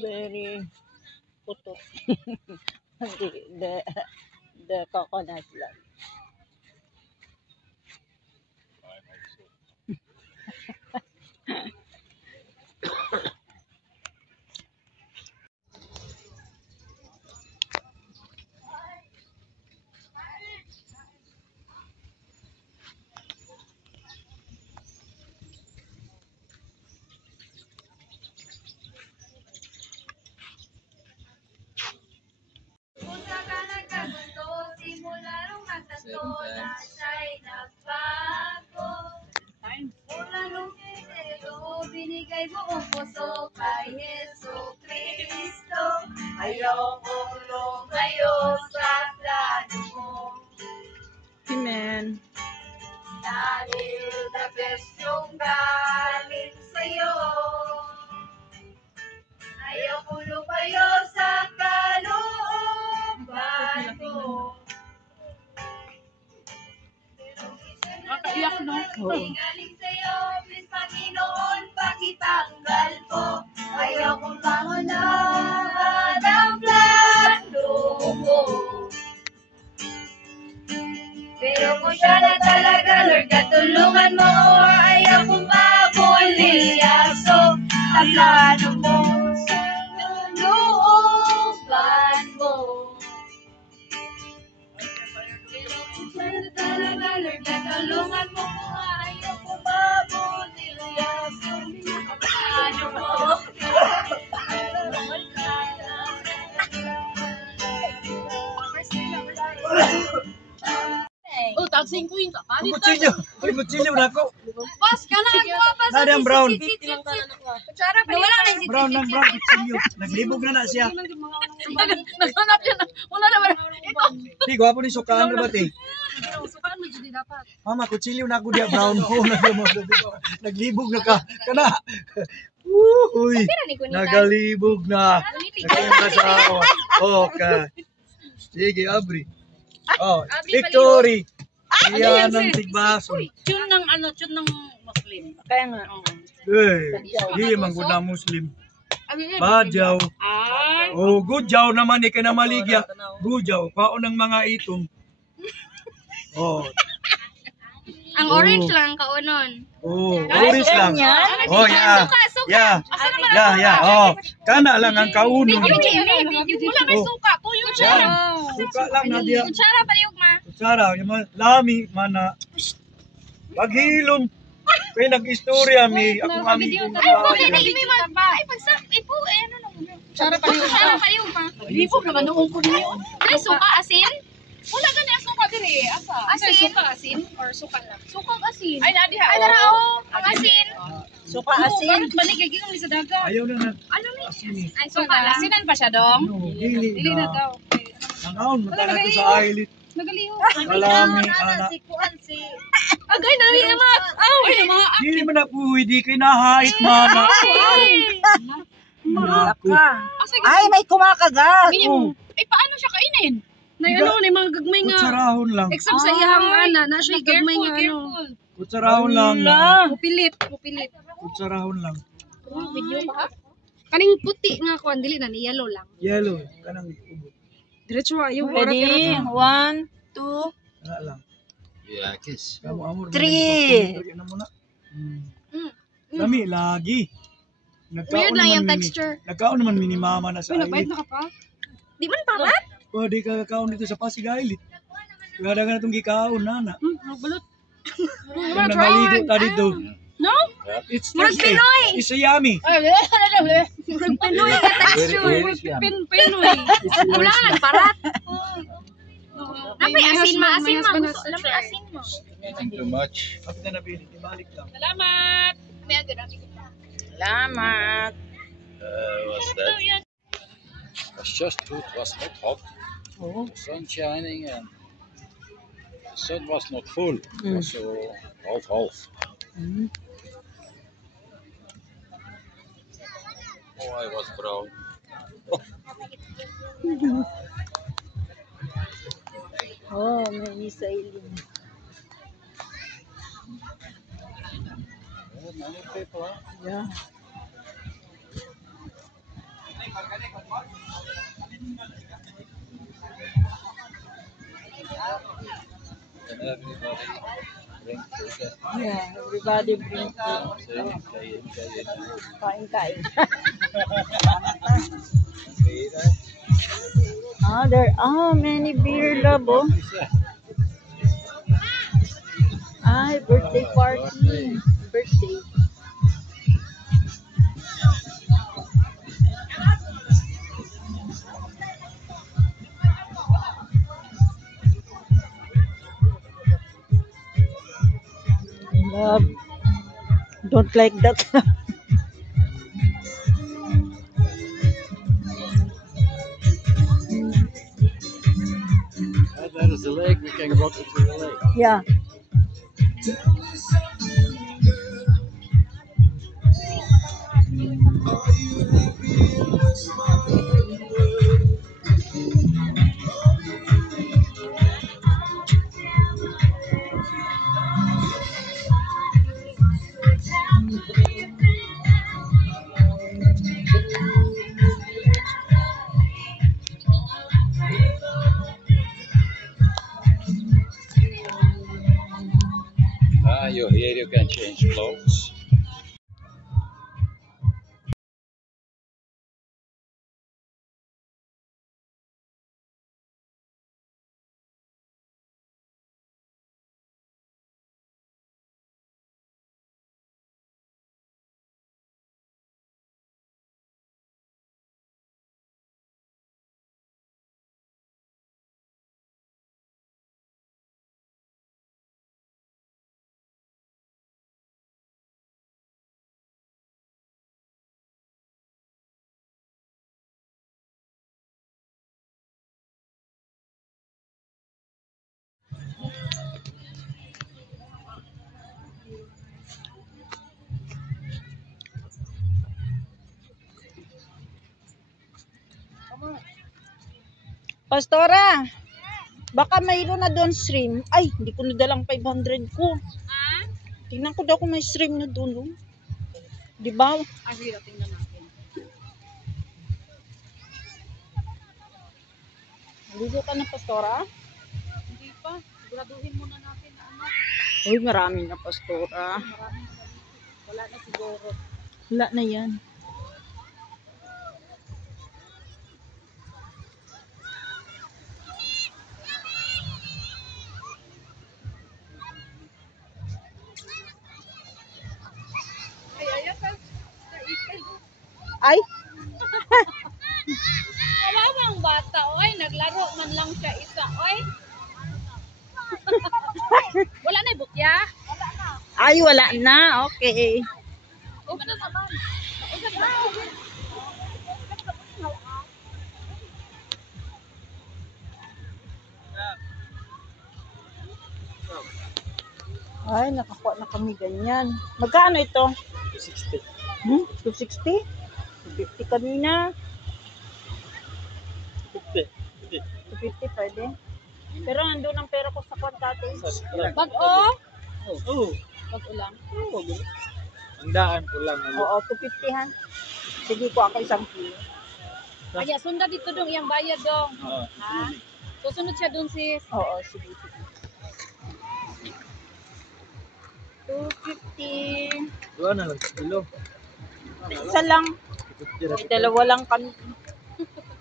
Very puto. the coconut, love. buong puso kay Yesu Kristo. Ayokong lumayo sa plano mo. Amen. Dahil the best yung galing sa'yo. Ayokong lumayo sa kalooban mo. Nakaiyak, no? Ay galing sa'yo, please Panginoon, pakitanggal po. Ayokong pangunahan ang plano mo. Pero kung siya na talaga, Lord, katulungan mo. Ayokong mabulilyaso ang plano mo sa looban mo. Talaga, Lord, katulungan mo. Ayokong mabulilyaso ang plano mo. Oh, tagsing queen ka. Ang kutsilyo. Ang kutsilyo na ako. Pas, kailangan mo pa sa Nada ang brown. kutsara pa wala na yung Brown ng brown kutsilyo. Naglibog na siya. Naghanap yan. Wala naman. Ito. Di, gwapo ni sukaan na ba't eh. Sukaan mo dyan dapat. Mama, kutsilyo na ako diya. Brown ko. Naglibog na ka. Kana. Uy. Nagalibog na. Nagkakasawa. Okay. Sige, abri. Oh, victory. Iyan ang tigbaso. Tune ng ano, tune ng Muslim. Kaya nga. Di man gud na Muslim. Badyaw. Ay. Oh, gudyaw naman ni kinamaligya. Gudyaw, kaon ng mga itong. Oh. Ang orange lang kaunon. Oh, orange lang. Oh, yeah. Suka. Yeah. Yeah. Oh, kana lang ang kauno. Wala may suka. Puyo siya. Suka lang na diya. Kutsara pa yung ma. Kutsara, yung lami mana. Paghilom. Kaya nag-istorya mi akong amigo. Ay, okay na imi man. Ay, pagsak ipo ano lang. Kutsara pa yung ma. Libog naman noong ko niyo. Ay, suka asin. Wala gani ang suka din eh. Asa? Asin. Suka asin or suka lang? Sukang asin. Ay, nadi ha. Ay, narao. Ang asin. Suka asin. Baligay ginong sa dagat. Ayaw na na. Ano ni? Asin. Ay, suka lang. Asinan pa siya dong. No, dili Dili na na. daw. Nangaon mo talaga to sa islet. Nagaliho. Kalami, anak. Agay na rin amat. Ay, mga Dili man na puwi, di kay nahait, mana. Naku. Ay, may kumakagat. minimum. Eh, paano siya kainin? Na ano, ni mga gagmay nga. Kutsarahon lang. Except sa iyang ana, na siya gagmay nga ano. Kutsarahon lang. Mupilit. Kutsarahon lang. Video pa ha? Kaning puti nga kuan dili na ni yellow lang. Yellow. Kanang ubo. Diretso ayo Ready? 1, 2, Kana lang. Yeah, kiss. Kamu amor. 3. Ano mo na? Lami, lagi. Weird lang yung texture. Nagkaon naman mini mama na sa Uy, nagbayad islet. na ka pa? Di man parat? O, di ka kakaon dito sa Pasig Islet. Gada ka na itong gikaon, nana. Balot. Yung nangaligo ta dito. No? It's Murag Thursday. Pinoy. It's a yummy. Pinoy ka texture. Pinoy. Wala lang parat. Napay asin ma. Gusto alam may asin mo. Eating too much. Kapit na nabili, ibalik lang. Salamat. May agad ang Salamat. What's that? Was just good, was not hot. Oh. The sun shining and the sun was not full. It was so half. Oh, I was brown. Oh, may misailing. Oh, many people, huh? Yeah. And everybody drink sugar. Yeah, everybody bring food. Saying, Kain-kain. Beer, There are many beer labo. Ay, birthday party. Birthday. Love. Don't like that. There's a lake, we can go to the lake. Yeah. Here you can change clothes. Pastora, baka mayroon na doon stream. Ay, hindi ko nadalang 500 ko. Tingnan ko daw kung may stream na doon. Oh. Di ba? Ang hirap, tingnan natin. Ligo ka na, Pastora? Hindi pa. Siguraduhin muna natin na ano. Uy, marami na, Pastora. Maraming wala na siguro. Wala na yan. Ay, Kawawang bata, oy. Naglaro man lang siya isa, oy. Wala na bukya. ay, wala na. Okay. Oh, mana naman. Ay, nakakuha na kami ganyan. Magkano ito? 260. 260? 250 kanina. 50. 250 pwede. Pero nandun ang pera ko sa kontate. Bag-o? Oh. Bag-o lang. Ang daan ko lang. Oo, 250 han. Sige ko ako 1 kilo. Kaya sunda dito dong, iyang bayad dong. Oh. Ha? Susunod siya dun sis. Oo, sige. 250. Doon na lang kilo. Isa lang. May dalawa lang kami.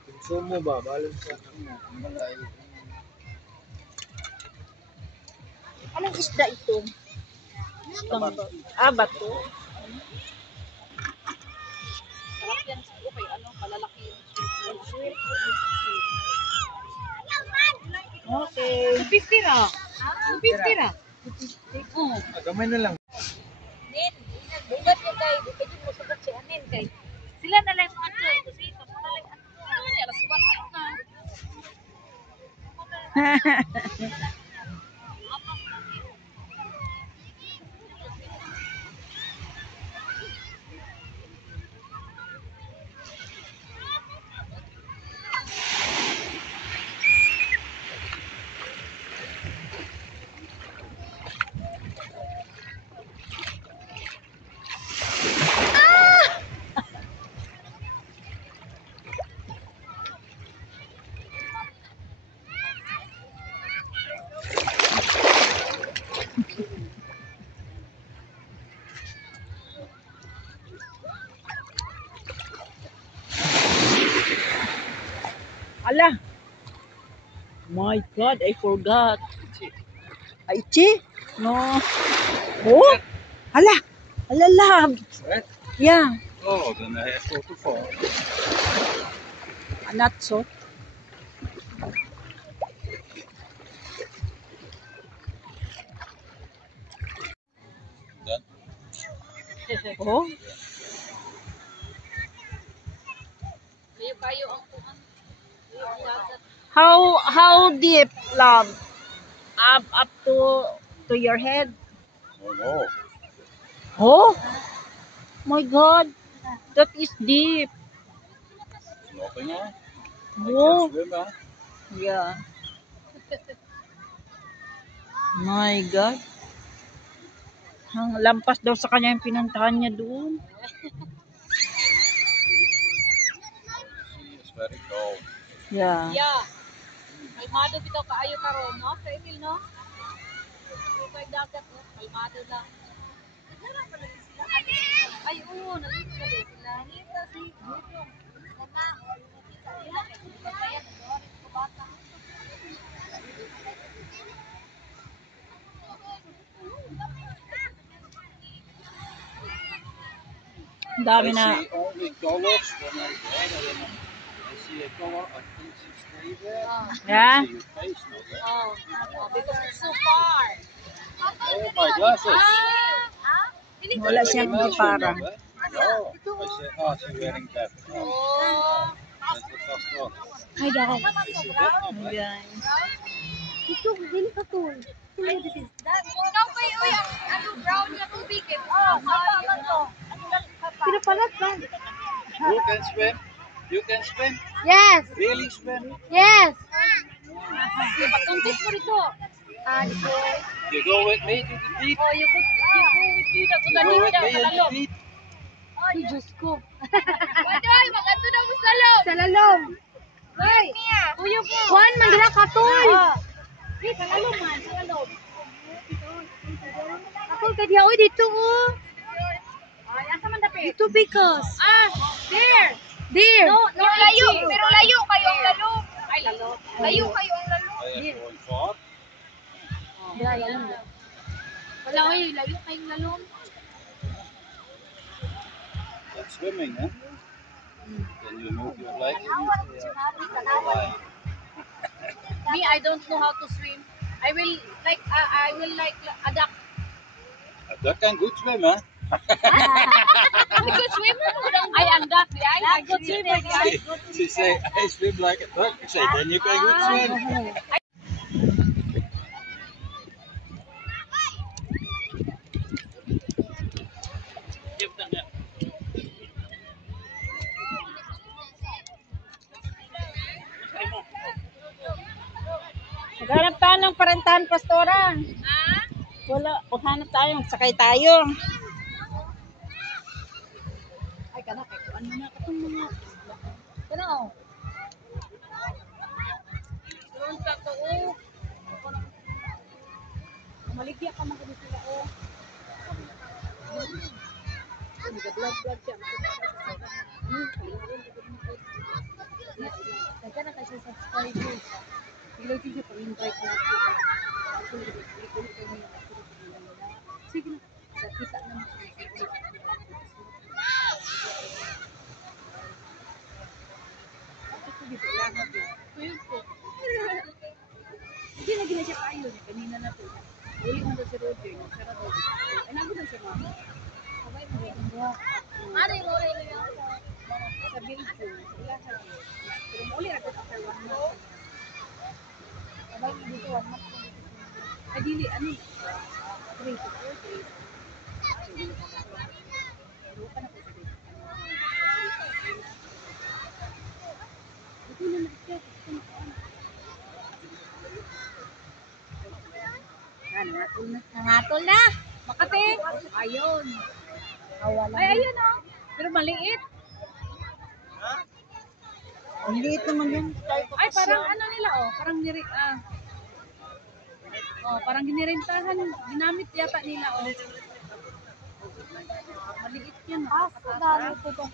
Consumo ba? Balance sa Anong isda ito? Bato. Sarap yan siguro kay ano, malalaki yung Okay. 250 ra. 250 ra. Oo. gamay na lang. Nin, bugat yung kay, di kayo mo sagot si Anin kay. Sila na lang mga choy, kasi ito mo na lang ano. Ay, alas 4 na. Ala. My God, I forgot. Ay, chi? No. Oh? Ala. Ala, love. Right? Yeah. Oh, then I have to go to 4. Not so. Done? Oh. Kayo ang kuhan. How deep, love? up to your head. Oh no. Oh my God, that is deep. Nothing on. I Whoa. can swim, huh? Yeah. My God. Ang lampas daw sa kanya yung pinuntahan niya doon. It's very cold. Yeah. Yeah. Kalmado bitaw kaayo karon, no? Sa Emil, no? Kay dagat, no? Kalmado lang. Ay, oo, nalito na sila. Nalito si Gudong. Ang dami I na. see only colors when I go. I see a color. I think she stay there. Yeah. I see your face not there. Oh, because it's so far. Oh, my glasses. Wala siyang para. No. I say, oh, she's wearing that. Oh. That's the first one. Hi guys. I see that one. Ayan. Ito, dili ka to. Ikaw pa yung ano, brown na tubig eh. Oh, haba man to. Pinapalat ba? You can swim. You can swim. Yes! Really swim. Yes! Pagtungkis mo rito. You go with me to the deep. Oh, you go with me na You go with me in the deep. Ay, Diyos ko. Waday, mag-ato na mo sa loob. Sa lalom. Ay, Uyo ko. Juan, mandira ka tol. Eh, sa lalom man, sa lalom. Katol ka diya. Uy, dito oh. Ay, asa man dapat? Dito because. Ah, there. There. No, pero layo kayo ang lalo. Ay, lalo. Layo kayo ang lalo. I am going far. Wala, oy, layo kayong lalom. That's swimming, huh? Then you move your legs. Me, I don't know how to swim. I will like adapt. That can good swim, huh? I could swim. I adapt. I could swim. She say, I swim like a duck. You say, then you can good swim. Maghanap tayo ng parentahan, Pastora. Wala. Maghanap tayo. Magsakay tayo. Ay, kana kay kuan mo na katong mga. Kana oh. Doon ka to oh. Maligya ka man kani sila oh. Nag-vlog siya. Kaya na kasi subscribers. Bilang siya pag-invite natin. Sige na. Kita naman. Ako dito lang ako. Hindi na gina siya kayo. Kanina na po. Uli mo si Roger. Nagsara daw. Ay, nago na siya mama. Sabay mo rin. Ano yung uli niya? Sa Belgium. Wala ka rin. Pero uli na ko after 1 month. Sabay mo dito 1 month. Ay, dili. Ano? 3 to 4 days. Pero pa na po sa Belgium. Ito na na-check. Nangatol na. Makate. Ayun. Ay, ayun oh. Pero maliit. Ang liit naman yun. Ay, parang ano nila oh. Parang parang ginirentahan. Ginamit yata nila oh. Maliit yan. Aso dali ko to.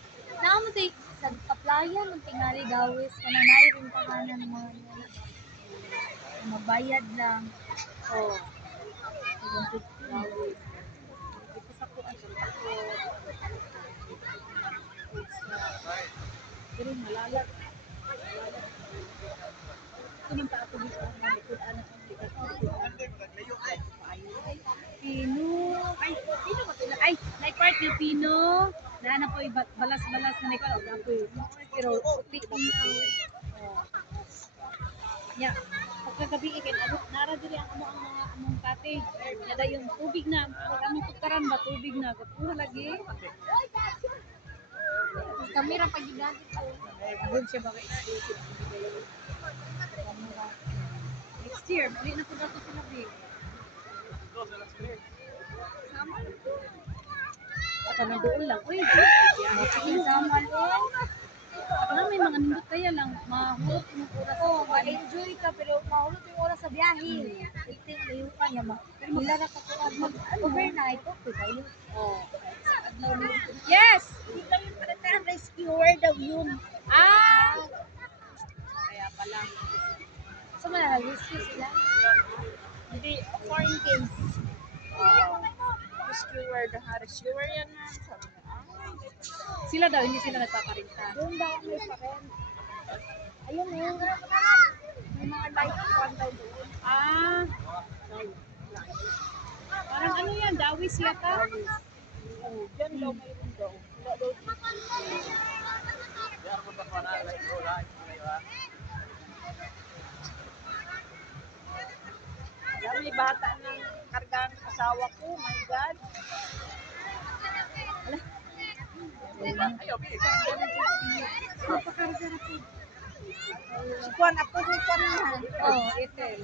Naamo tay sa kaplayan ng tingali gawis kananay rin tahanan ng mga yan. Mabayad lang. Oh. Gawis. Ito sa kuan sa tako. Pero malalag. Ito man ta ako dito. Kuan ang Pino. Ay, Pino ba sila? Ay, like-part yung Pino. Na po balas-balas na niko. Pero puti din na. Oh. Yeah. kagabi ikin abot nara diri ang mga among cottage. Nada yung tubig na pag among tukaran ba tubig na puro lagi. Kami ra pagigamit ko. Abot siya ba kay next year, mali na po dato sila big. Ako na doon lang. Uy, Sama lang. parang may mga nindot kaya lang mahulot yung oras. Oh, ma-enjoy ka pero mahulog yung oras sa biyahe. Iting layo ka niya ma. Wala na ka mag-overnight. Okay kayo. Oh. Yes! Hindi kami parang rescuer daw yun. Ah! Kaya pala. So, rescue sila. Hindi, foreign case. Rescuer, rescuer yan na. Sabi na, Sila daw, hindi sila nagpaparinta. Doon daw may parent. Ayun yun. May mga light one daw doon. Ah! Parang ano yan, dawis yata? oh, dyan daw mayroon daw. Wala daw. Alam, may bata ng karga ng asawa ko. My God. Si Juan, ako ni Juan naman. Oh, Ethel.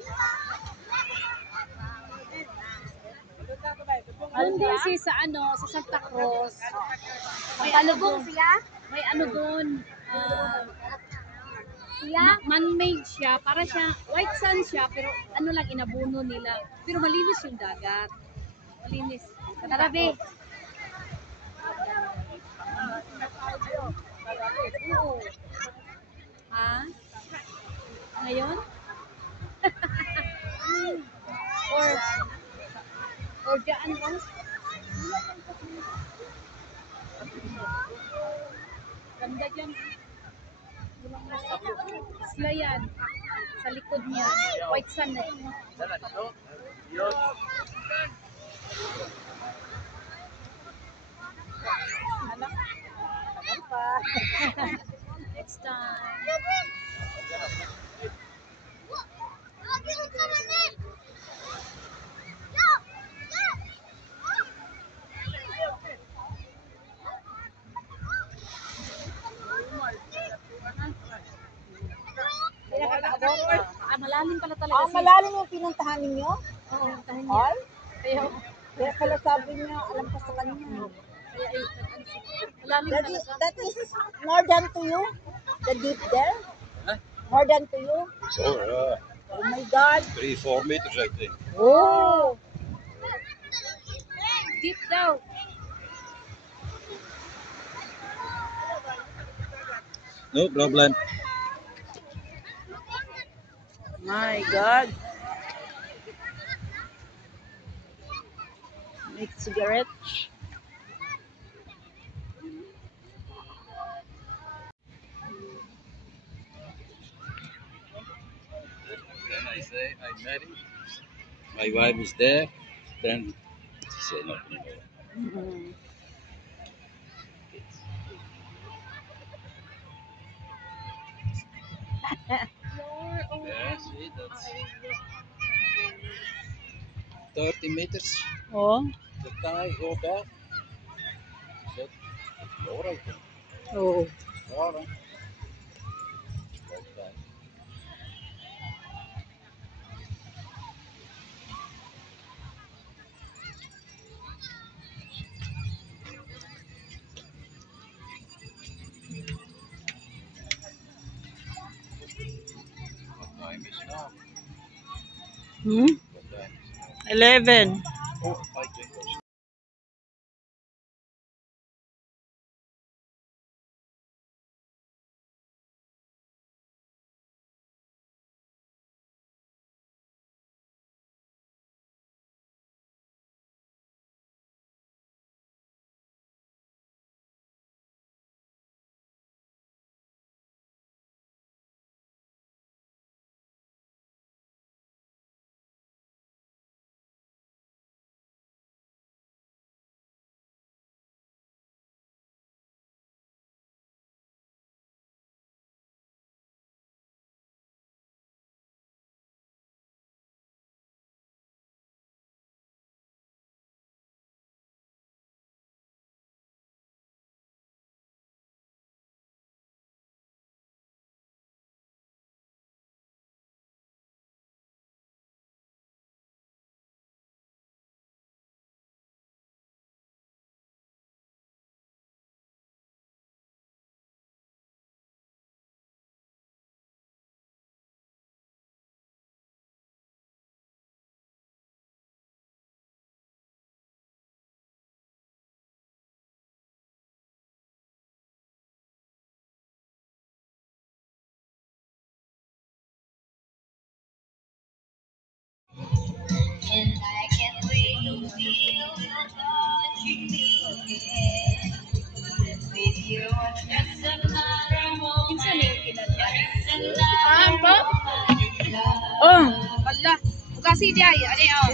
Doon si sa ano, sa Santa Cruz. May ano doon, may ano doon, man-made siya, para siya, white sand siya, pero ano lang, inabuno nila. Pero malinis yung dagat. Malinis. Tarabi. Oo. Ha? Ngayon? or dyan, Rose? Ganda dyan. Sila yan. Sa likod niya. White sand na yun. Next time. Malalim pala talaga. Malalim yung pinuntahan ninyo? Oo, pinuntahan niya. Ay? Kaya Kaya pala sabi niya, alam pa sa kanya. malalim That pala is, sa that is more than to you? The deep there? Huh? More than to you? Oh, Oh my God. 3-4 meters, I think. Oh! deep daw. No problem. My God. Make cigarette. Then I say I'm married. My wife is there. Then she say no. Yeah, see, that's 30 meters. Oh. The tide go back. Said, all right. Oh. All right. Okay. What time is now? Hmm? What time is now? 11. Oh, I think that's Kinsa ni yung kinanya? Bro? Oh. Wala. Kasi di ay, ano yun?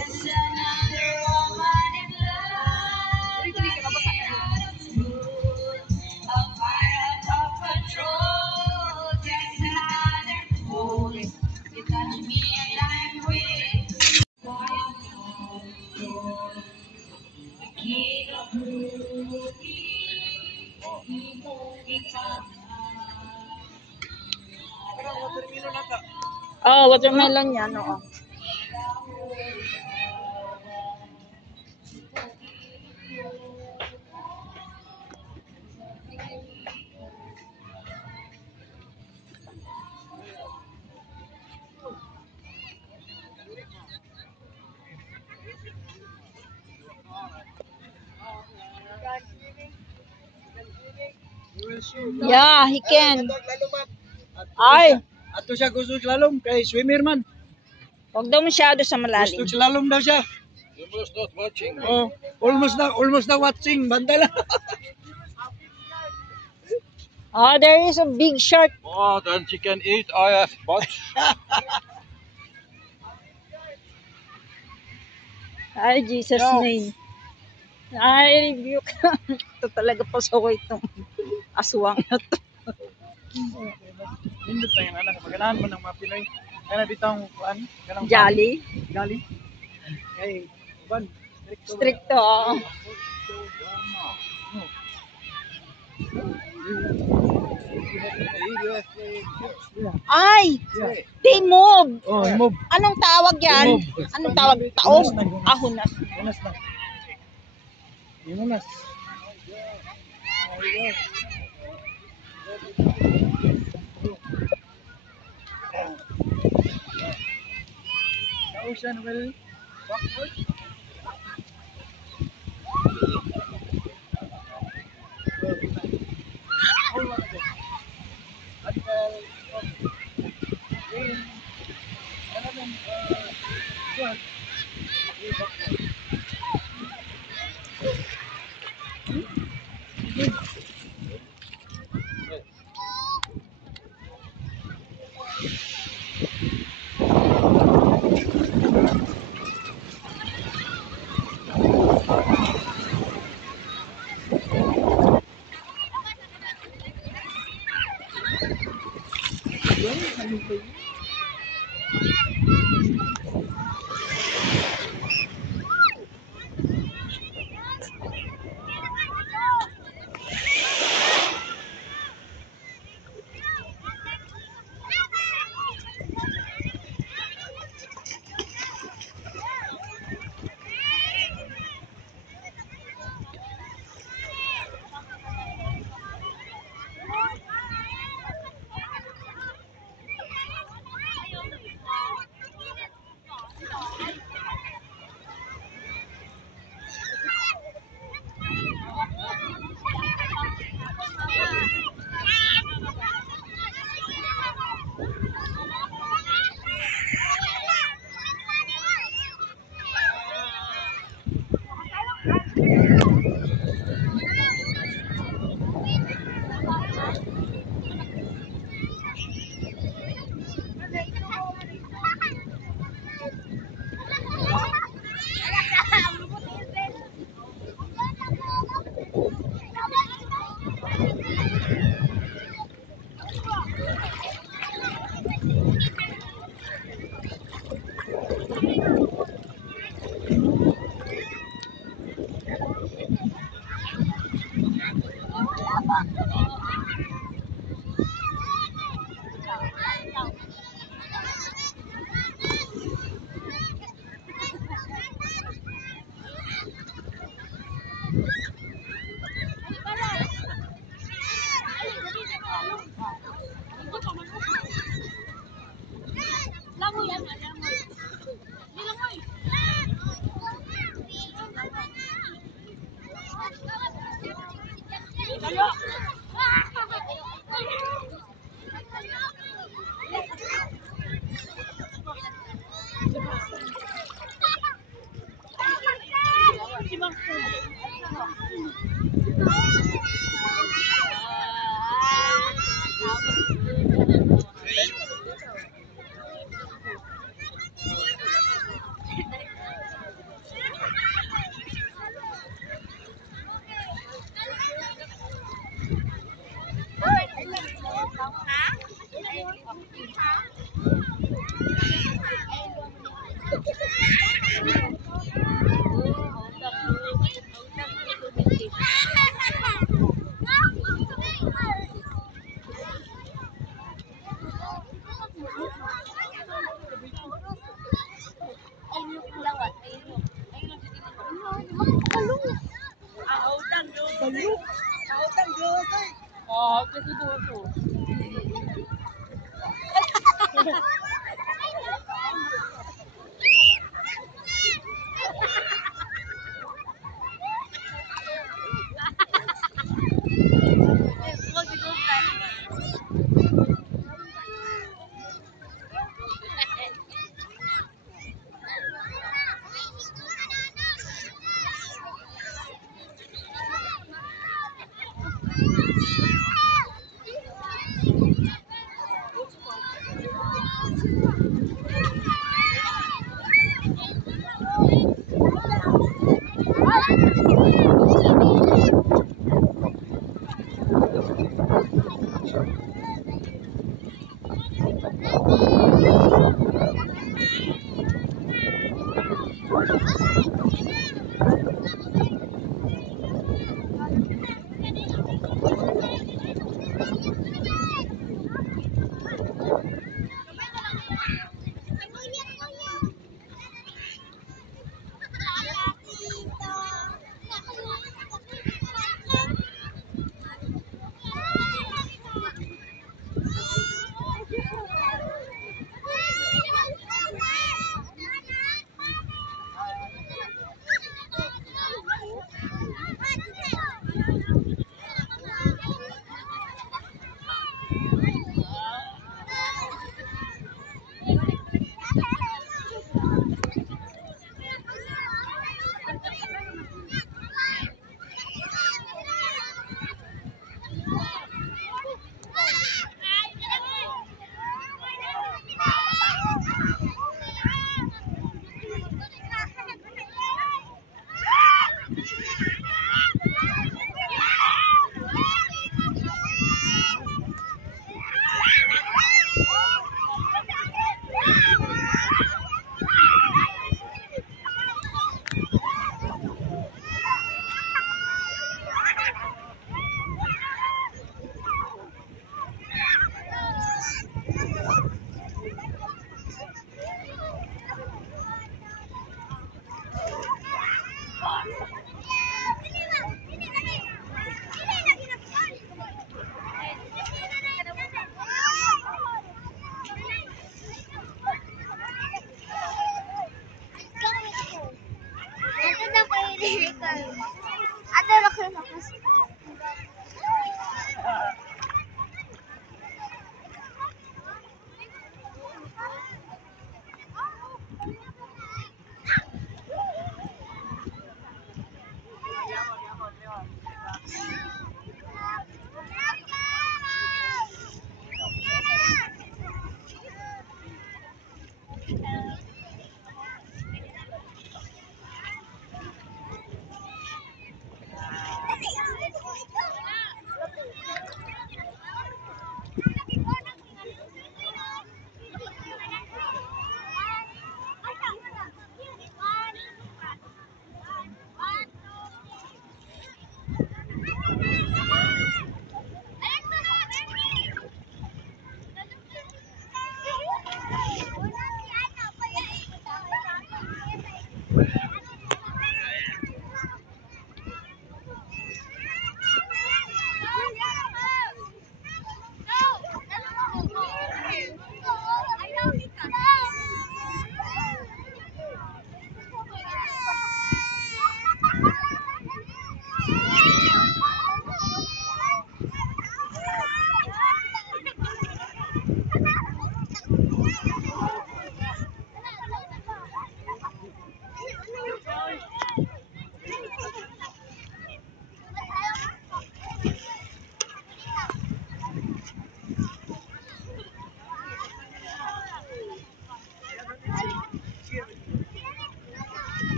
Dili ka mabasa na yun. Parang watermelon nata. Oh, watermelon yan, oo. Yeah, he can. Ay, Ato siya gusto slalom kay swimmer man. huwag daw masyado sa malalim. Gusto slalom daw siya. Almost not watching. Oh, almost na watching. Bantay lang. Oh, there is a big shark. Oh, then she can eat IF but Ay, Jesus No. name. Ay, rebuke. Ito talaga pasaway itong aswang na to. Hindi tayo nga lang. Maganahan mo ng mga Pinoy. Kana bitang kuan. Kanang Jolly. Jolly. Kay ban. Stricto. Oo. Ay! They move! Oh, move. Anong tawag yan? Anong tawag? Taog? Ahunas. Unas na. Yung unas. The ocean will backward. Oh, kasi doon.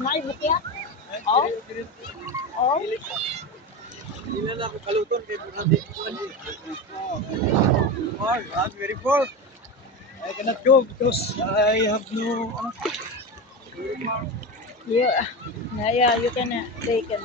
Naibukya. Oh. Oh. Hindi na ako kaluton kay Brady. I'm very poor. I cannot go because I have no. Yeah. Yeah, you can take it.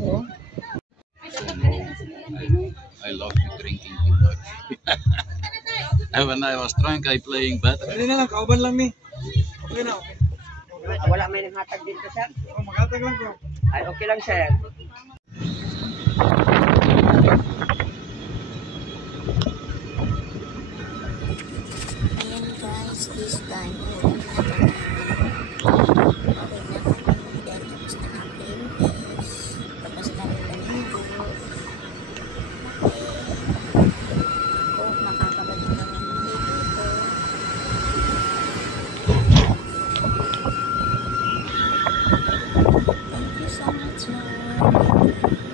Oh. I love you drinking too much. And when I was drunk, I playing better. Hindi na lang, kauban lang ni. Okay na, okay. Wala may nanghatag dito, sir. Oh, maghatag lang ko. Ay, okay lang, sir. Ayan guys, this time uwi na kami. Dahil tapos na ang Bentes. Tapos na rin naligo. Kung makakabalik kami dito. Thank you so much, Lord.